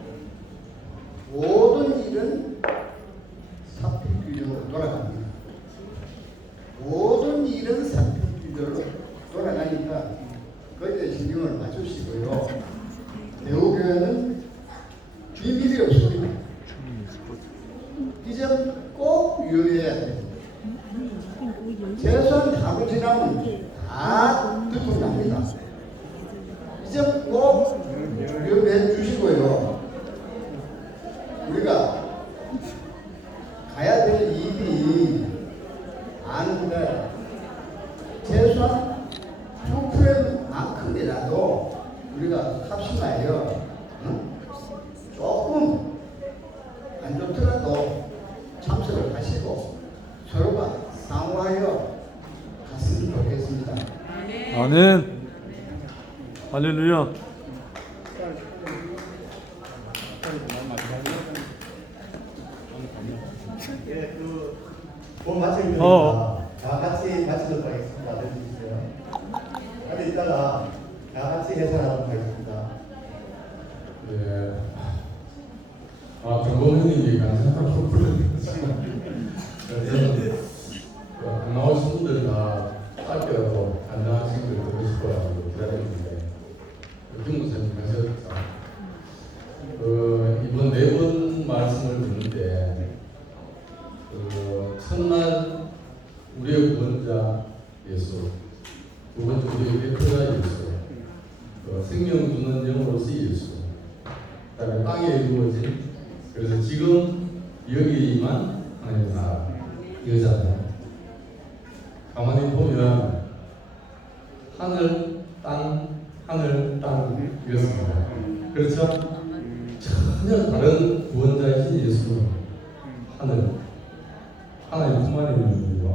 모든 일은 사필 규정으로 돌아갑니다. 모든 일은 사필 규정으로 돌아가니까 거기에 신경을 맞추시고요. 대우교회는 비밀이 없습니다. 이 점 꼭 유의해야 됩니다. 최소한 하루 지나면 다 듣고 납니다. 이 점 꼭 유의해 주시고요. 우리가 가야 될 일이 아는데 최소한 2%만큼이라도 우리가 합심하여 조금 안 좋더라도 참석을 하시고 서로가 상호하여 갔으면 좋겠습니다. 아멘. 할렐루야. 예, 본 마치니까 다 같이 마치도록 하겠습니다. 내주세요. 근데 이따가 다 같이 해산하도록 하겠습니다. 예. 아, 정범현님 얘기가 생각하고 그래서 안 나오신 분들 다 짧게라도 간단하신 걸 듣고 싶어가지고 기다렸는데 김무사님 하셨죠. 이번 네 번 말씀을 듣는데 첫날 우리의 구원자 예수, 두 번째 우리의 대표자 예수, 생명 주는 영으로서 예수, 그다음에 땅에 이루어진, 그래서 지금 여기에 임한 하나님의 나라 여자다. 가만히 보면 하늘 땅 하늘 땅 이었습니다. 그렇죠? 전혀 다른 구원자이신 예수는 하늘 하나님 품 안에 있는 분이고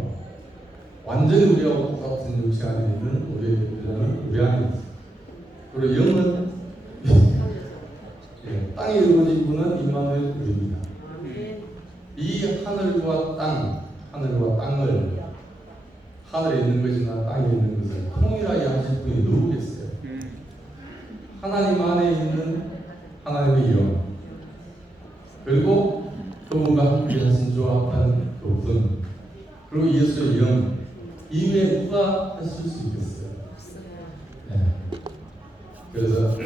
완전히 우리하고 똑같은 육체 안에 있는 우리의 대표자는 우리 안에 있습니다. 그리고 영은 땅에 이루어진 분은 임마누엘 우리입니다. 이 하늘과 땅을 하늘에 있는 것이나 땅에 있는 것을 통일하게 하실 분이 누구겠어요? 하나님 안에 있는 하나님의 영, 그리고 그분과 함께 하신 조합한 그분, 그리고 예수의 영 이외에 누가 하실 수 있겠어요? 네. 그래서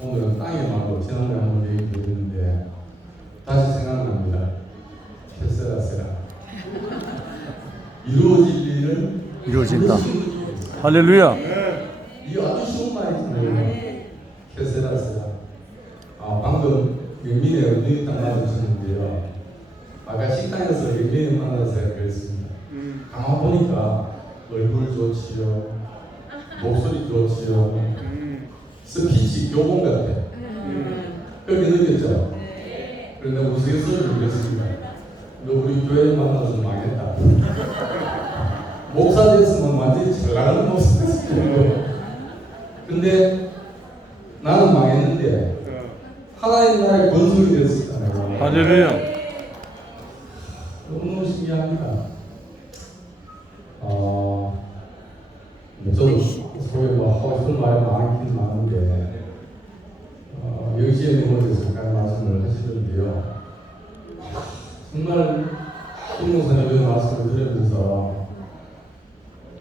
오늘은 땅의 마음으로 지난번에 한번 얘기 드렸는데 다시 생각납니다. 캐세라세라 이루어질 일은 이루어진다. 할렐루야. 이 아주 쉬운 말이잖아요. 캐세라세라. 방금 영민의 은혜를 딱 나와주셨는데요. 아까 식당에서 영민을 만나서 그랬습니다. 가만 보니까 얼굴 좋지요, 목소리 좋지요, 스피치 교본 같아. 그렇게 느꼈죠? 그런데 우스갯소리를 느꼈습니다. 너 우리 교회 만나서 망했다. 목사 됐으면 완전히 잘 나가는 모습이었을 텐데. 근데 나는 망했는데 하나님 나라의 건설이 되었었잖아요. 할렐루야. 너무너무 신기합니다. 저도 소위 하고 싶은 말이 많긴 많은데 영시에는 잠깐 말씀을 하시는데요. 정말 김 목사님의 말씀을 들으면서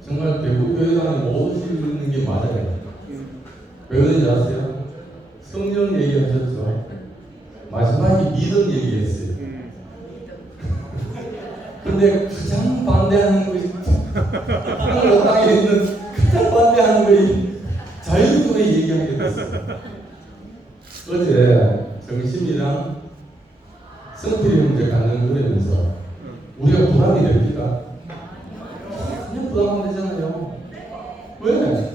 정말 대구교회당이 모든 게 맞아요. 왜 그런지 아세요? 성령 얘기하셨죠. 마지막에 믿음 얘기했어요. 근데 가장 반대하는 것이 하늘과 땅에 있는 가장 반대하는 것이 자유교회 얘기하게 됐어요. 어제 정심이랑 성필이 형제 간증거리면서 우리가 불안이 됩니다. 그냥 부담하면 되잖아요. 왜?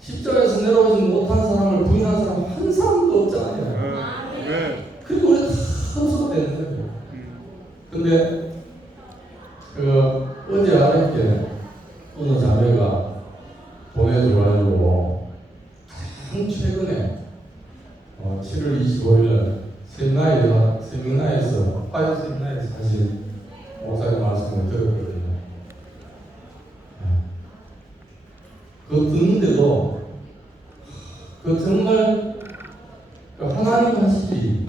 십자가에서 내려오지 못한 사람을 부인한 사람 한 사람도 없잖아요. 그리고 우리가 다 흡수가 되는 거예요. 근데 어제 아랫게 어느 자매가 보내줘가지고 가장 최근에 7월 25일 세미나에서 화요 세미나에서 사실 목사님 말씀을 들었거든요. 그 듣는데도 정말 하나님 하시지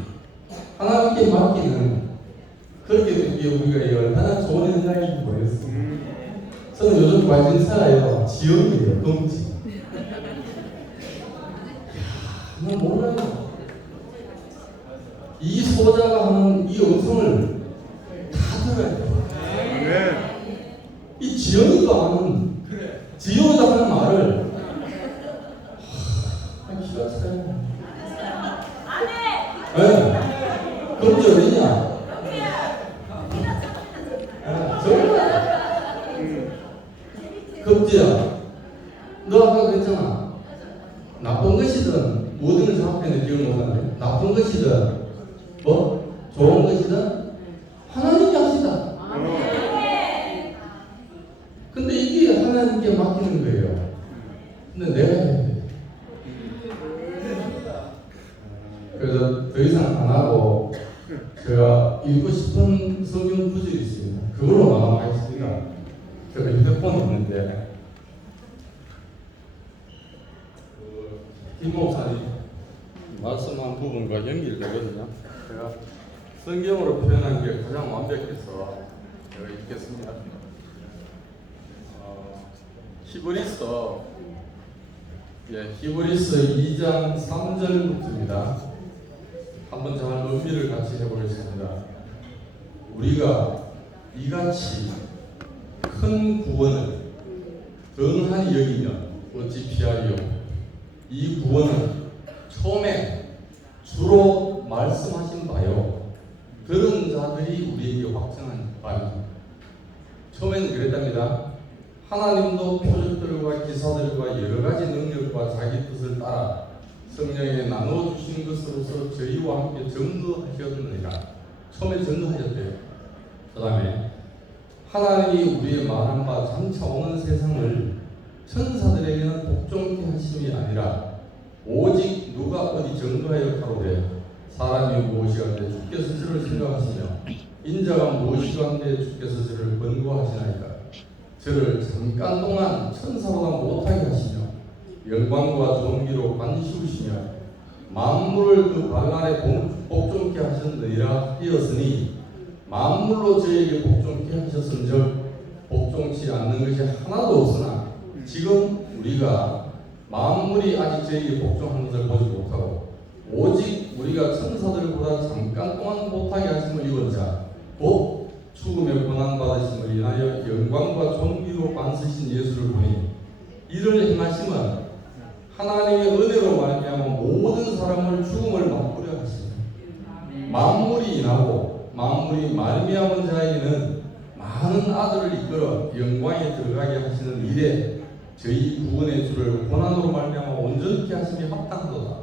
하나님께 맡기는 그렇게 듣기에 우리가 얼마나 좋은 현장인지 모르겠어요. 저는 요즘 관심사예요. 지연이에요. 금지. 난 몰라요. 이 소자가 하는 이 음성을 다 들어야 돼요. 이 지연이가 하는 지연이가 하는 말을 기가 차요. 네. 금지 어디냐? 금지야. 너 아까 그랬잖아. 나쁜 것이든 모든 정확히는 기억 못하는데 나쁜 것이든 뭐 좋은 것이든 하나님께 합시다. 근데 이게 하나님께 맡기는 거예요. 근데 내가 해야 돼. 그래서 더 이상 안 하고 제가 읽고 싶은 성경 구절이 있습니다. 그걸로 마감하겠습니다. 제가 휴대폰이 있는데 김 목사님 말씀한 부분과 연결되거든요. 제가 성경으로 표현한 게 가장 완벽해서 제가 읽겠습니다. 히브리서 2장 3절부터입니다. 한번 잘 의미를 같이 해보겠습니다. 우리가 이같이 큰 구원을 등한히 여기면 어찌 피하리요. 이 구원은 처음에 주로 말씀하신 바요. 들은 자들이 우리에게 확증한 바입니다. 처음에는 그랬답니다. 하나님도 표적들과 기사들과 여러 가지 능력과 자기 뜻을 따라 성령에 나누어 주신 것으로서 저희와 함께 전도하셨느니라. 처음에 전도하셨대요. 그 다음에 하나님이 우리의 말한 바 장차 오는 세상을 천사들에게는 복종케 하심이 아니라 오직 누가 어디 전도하여 가로되 사람이 무엇이간데 주께서 저를 생각하시며 인자가 무엇이간데 주께서 저를 권고하시나이까. 저를 잠깐 동안 천사보다 못하게 하시며 영광과 존귀로 관시우시며 만물을 그 발 아래 복종케 하셨느니라 하였으니 만물로 저에게 복종케 하셨은즉 복종치 않는 것이 하나도 없으나 지금 우리가 만물이 아직 저에게 복종하는 것을 보지 못하고 오직 우리가 천사들보다 잠깐 동안 못하게 하심을 입은 자 곧 죽음의 고난받으심을 인하여 영광과 존귀로 관쓰신 예수를 보니 이를 행하심은 하나님의 은혜로 말미암아 모든 사람을 죽음을 맛보려 하시며 만물이 인하고 만물이 말미암은 자에게는 많은 아들을 이끌어 영광에 들어가게 하시는 일에 저희 구원의 주를 고난으로 말미암아 온전케 하심이 합당하도다.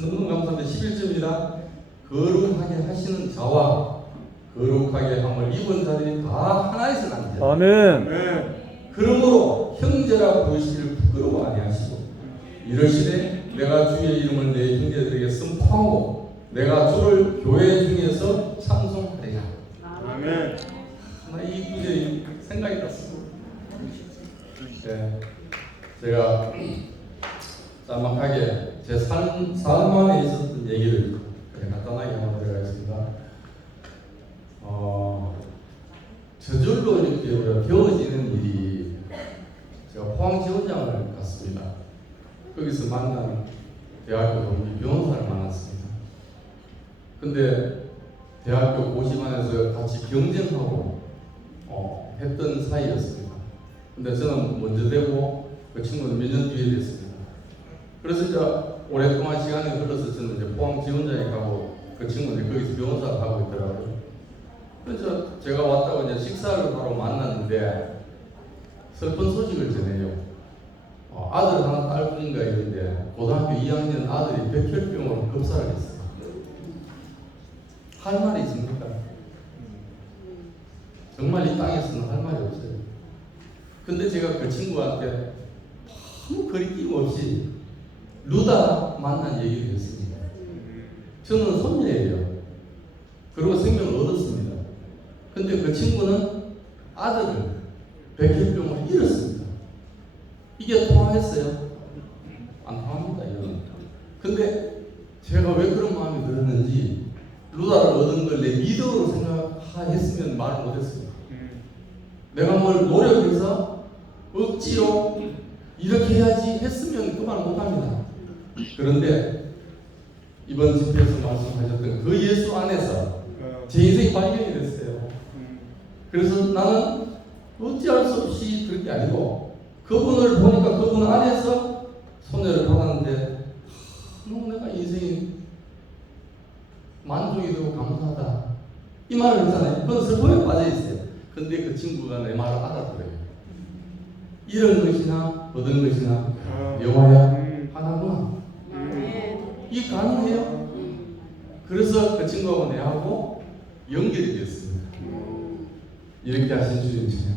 너무 감사합니다. 11절입니다. 거룩하게 하시는 자와 거룩하게 함을 입은 자들이 다 하나에서 난 자. 아멘. 그러므로 형제라 부르시기를 부끄러워 아니하시고 이러시되 내가 주의 이름을 내 형제들에게 선포하고 내가 주를 교회 중에서 찬송하리라. 아멘. 이 구절이 생각이 났습니다. 네, 제가 짤막하게 제 삶 안에 있었던 얘기를 간단하게 한번 들어가겠습니다. 저절로 이렇게 되어지는 일이 제가 포항지원장을 갔습니다. 거기서 만난 대학교 동기 변호사를 만났습니다. 근데 대학교 고시반에서 같이 경쟁하고 했던 사이였습니다. 근데 저는 먼저 되고 그 친구는 몇 년 뒤에 됐습니다. 그래서 이제 오랫동안 시간이 흘러서 저는 이제 포항지원장에 가고 그 친구는 거기서 변호사를 하고 있더라고요. 그래서 제가 왔다고 이제 식사를 바로 만났는데 슬픈 소식을 전해요. 아들 하나 딸뿐인가 이런데 고등학교 2학년 아들이 백혈병으로 급사를 했어요. 할 말이 있습니까? 정말 이 땅에서는 할 말이 없어요. 근데 제가 그 친구한테 아무 거리낌 없이 루다 만난 얘기를 했습니다. 저는 손녀예요. 그리고 생명을 얻었습니다. 근데 그 친구는 아들을 백혈병을 잃었습니다. 이게 통하겠어요? 안 통합니다, 이거는. 근데 제가 왜 그런 마음이 들었는지 루다를 얻은 걸 내 미덕으로 생각했으면 말을 못했습니다. 내가 뭘 노력해서 억지로 이렇게 해야지 했으면 그 말 못합니다. 그런데 이번 집회에서 말씀하셨던 그 예수 안에서 제 인생이 발견이 됐어요. 그래서 나는 어찌할 수 없이 그런 게 아니고 그분을 보니까 그분 안에서 손해를 받았는데 내가 인생이 만족이 되고 감사하다 이 말을 했잖아요. 그건 슬픔에 빠져 있어요. 근데 그 친구가 내 말을 알아들어요. 이런 것이나 얻은 것이나 영화야 하나구나. 이게 가능해요. 그래서 그 친구하고 내하고 연결이 됐습니다. 이렇게 하신 주님 찬양.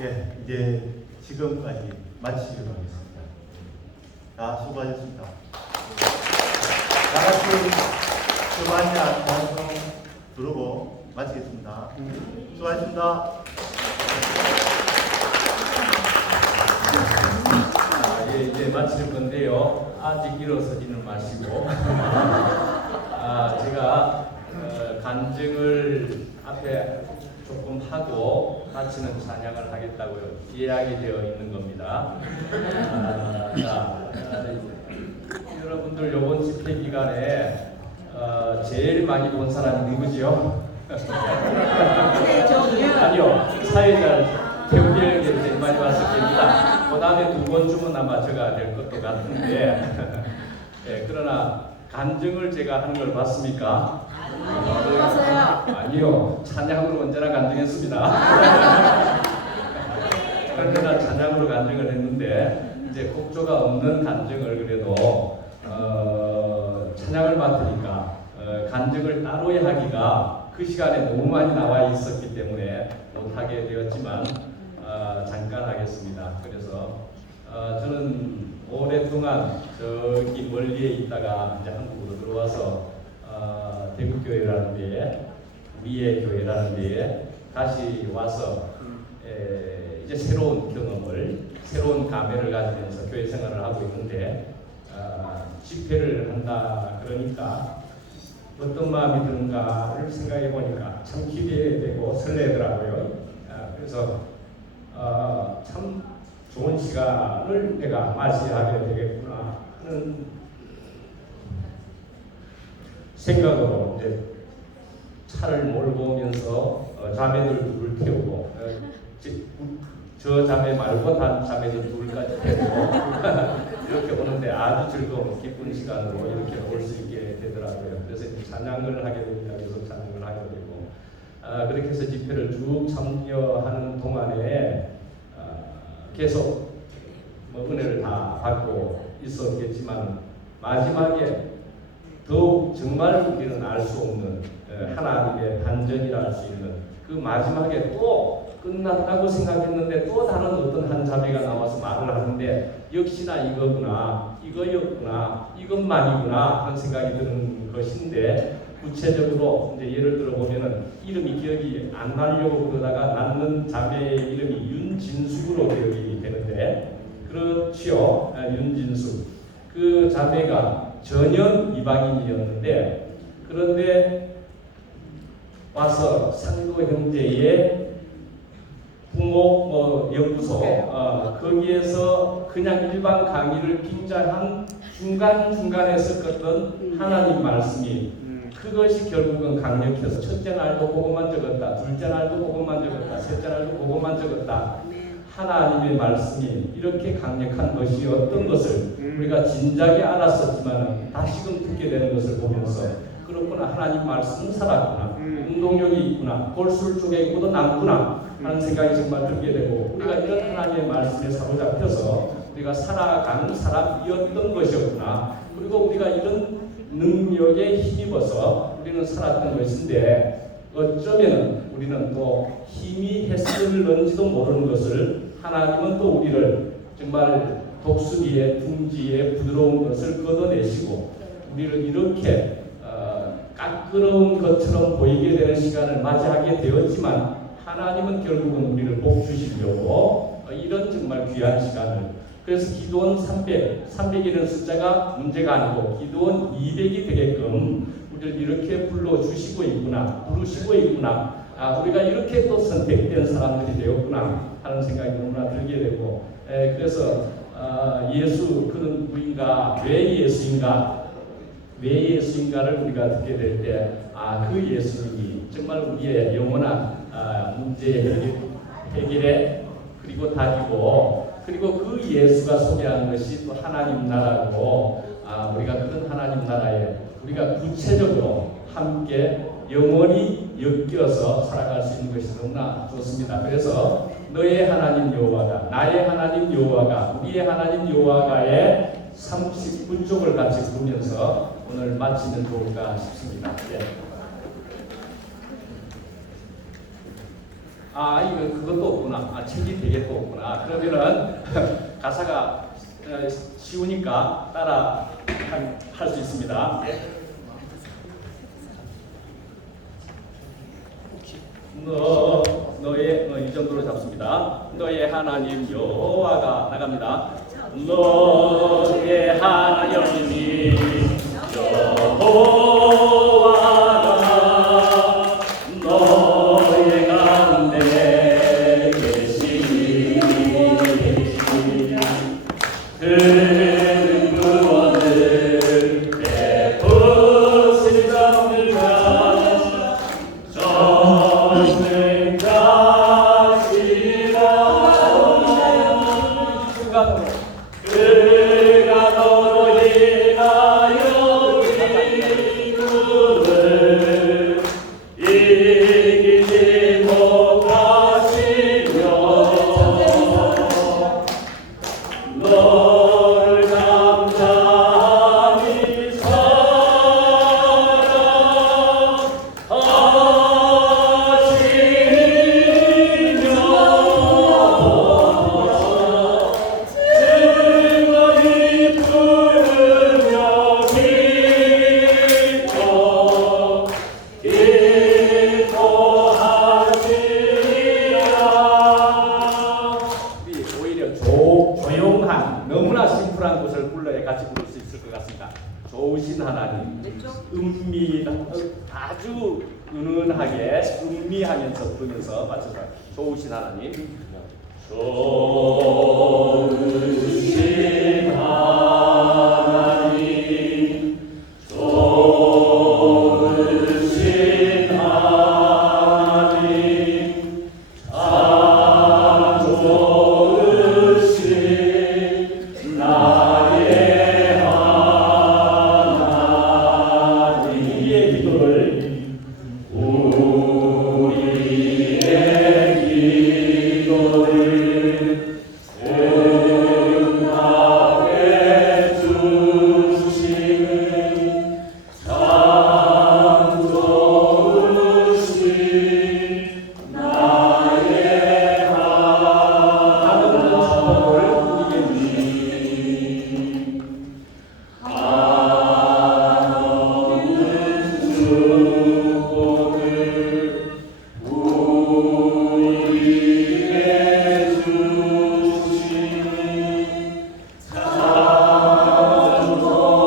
예, 이제 지금까지 마치기로 하겠습니다. 다 수고하셨습니다. 다 같이 수고하냐 방송 부르고 마치겠습니다. 수고하셨습니다. 예, 이제 마칠 건데요. 아직 일어서지는 마시고 제가 간증을 앞에 조금 하고 마치는 찬양을 하겠다고요. 예약이 되어 있는 겁니다. 여러분들 이번 집회 기간에 제일 많이 본 사람이 누구지요? 아니요, 사회자 개우기를 제일 많이 봤을 겁니다. 그 다음에 두 번쯤은 아마 제가 될 것도 같은데 네, 그러나 간증을 제가 하는 걸 봤습니까? 아니요, 찬양으로 언제나 간증했습니다. 언제나 찬양으로 간증을 했는데 이제 곡조가 없는 간증을 그래도 찬양을 맡으니까 간증을 따로 하기가 그 시간에 너무 많이 나와 있었기 때문에 못하게 되었지만 잠깐 하겠습니다. 그래서 저는 오랫동안 저기 멀리에 있다가 이제 한국으로 들어와서 대구교회라는 데에 우리의 교회라는 데에 다시 와서 이제 새로운 경험을 새로운 감회를 가지면서 교회 생활을 하고 있는데 집회를 한다 그러니까 어떤 마음이 드는가를 생각해 보니까 참 기대되고 설레더라고요. 그래서 참 좋은 시간을 내가 맞이하게 되겠구나 하는 생각으로 이제 차를 몰고 오면서 자매들 둘을 태우고 저 자매 말고 다른 자매들 둘까지 태우고 이렇게 오는데 아주 즐거운 기쁜 시간으로 이렇게 올 수 있게 되더라고요. 그래서 찬양을 하게 됩니다. 그래서 찬양을 하게 되고 그렇게 해서 집회를 쭉 참여하는 동안에 계속 은혜를 다 받고 있었겠지만 마지막에 더욱 정말 우리는 알 수 없는 하나님의 반전이라 할 수 있는 그 마지막에 또 끝났다고 생각했는데 또 다른 어떤 한 자매가 나와서 말을 하는데 역시나 이거구나, 이거였구나, 이것만이구나 하는 생각이 드는 것인데 구체적으로 이제 예를 들어 보면은 이름이 기억이 안 나려고 그러다가 낳는 자매의 이름이 윤진숙으로 기억이 되는데 그렇지요. 윤진숙 그 자매가 전혀 이방인이었는데 그런데 와서 상도 형제의 부모 연구소 거기에서 그냥 일반 강의를 빙자한 중간중간에 섞었던 하나님 말씀이 그것이 결국은 강력해서 첫째 날도 그것만 적었다, 둘째 날도 그것만 적었다, 셋째 날도 그것만 적었다. 하나님의 말씀이 이렇게 강력한 것이 어떤 것을 우리가 진작에 알았었지만 다시금 듣게 되는 것을 보면서 그렇구나, 하나님 말씀은 살았구나, 운동력이 있구나, 볼술 쪽에 있고도 남구나 하는 생각이 정말 들게 되고 우리가 이런 하나님의 말씀에 사로잡혀서 우리가 살아가는 사람이었던 것이었구나, 그리고 우리가 이런 능력에 힘입어서 우리는 살았던 것인데 어쩌면 우리는 또 힘이 했을런지도 모르는 것을 하나님은 또 우리를 정말 독수리의 둥지에 부드러운 것을 걷어내시고 우리를 이렇게 까끄러운 것처럼 보이게 되는 시간을 맞이하게 되었지만 하나님은 결국은 우리를 복 주시려고 이런 정말 귀한 시간을, 그래서 기도원 300이라는 숫자가 문제가 아니고 기도원 200이 되게끔 우리를 이렇게 불러주시고 있구나, 부르시고 있구나, 우리가 이렇게 또 선택된 사람들이 되었구나 하는 생각이 너무나 들게 되고, 그래서 예수 그는 누구인가, 왜 예수인가를 우리가 듣게 될 때 그 예수님이 정말 우리의 영원한 문제의 해결의 그리고 답이고, 그리고 그 예수가 소개하는 것이 또 하나님 나라고, 우리가 그런 하나님 나라에 우리가 구체적으로 함께 영원히 엮여서 살아갈 수 있는 것이 너무나 좋습니다. 그래서 너의 하나님 여호와가, 나의 하나님 여호와가, 우리의 하나님 여호와가의 39쪽을 같이 보면서 오늘 마치면 좋을까 싶습니다. 예. 이거 그것도 없구나. 책이 되게 또 없구나. 그러면은 가사가 쉬우니까 따라 할 수 있습니다. 예. 너의 이 정도로 잡습니다. 너의 하나님 여호와가 나갑니다. 너의 하나님 여호와가 너의 가운데 계시니 그는 구원을 베푸실 자들과 그가 너로 인하여 이구를 이기지 못하시며 너를 잠잠히 조용한, 너무나 심플한 곳을 불러야 같이 부를 수 있을 것 같습니다. 좋으신 하나님, 아주 은은하게 음미하면서 부르면서 맞춰서 좋으신 하나님, 좋으신 하나님, 좋으신 하나님, 참 좋으신 나의 하나님. 우리의 기도를 응답해 주시는 참 좋으신 나의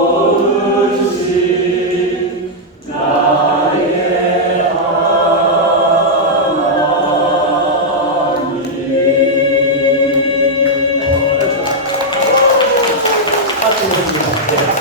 하나님. 네.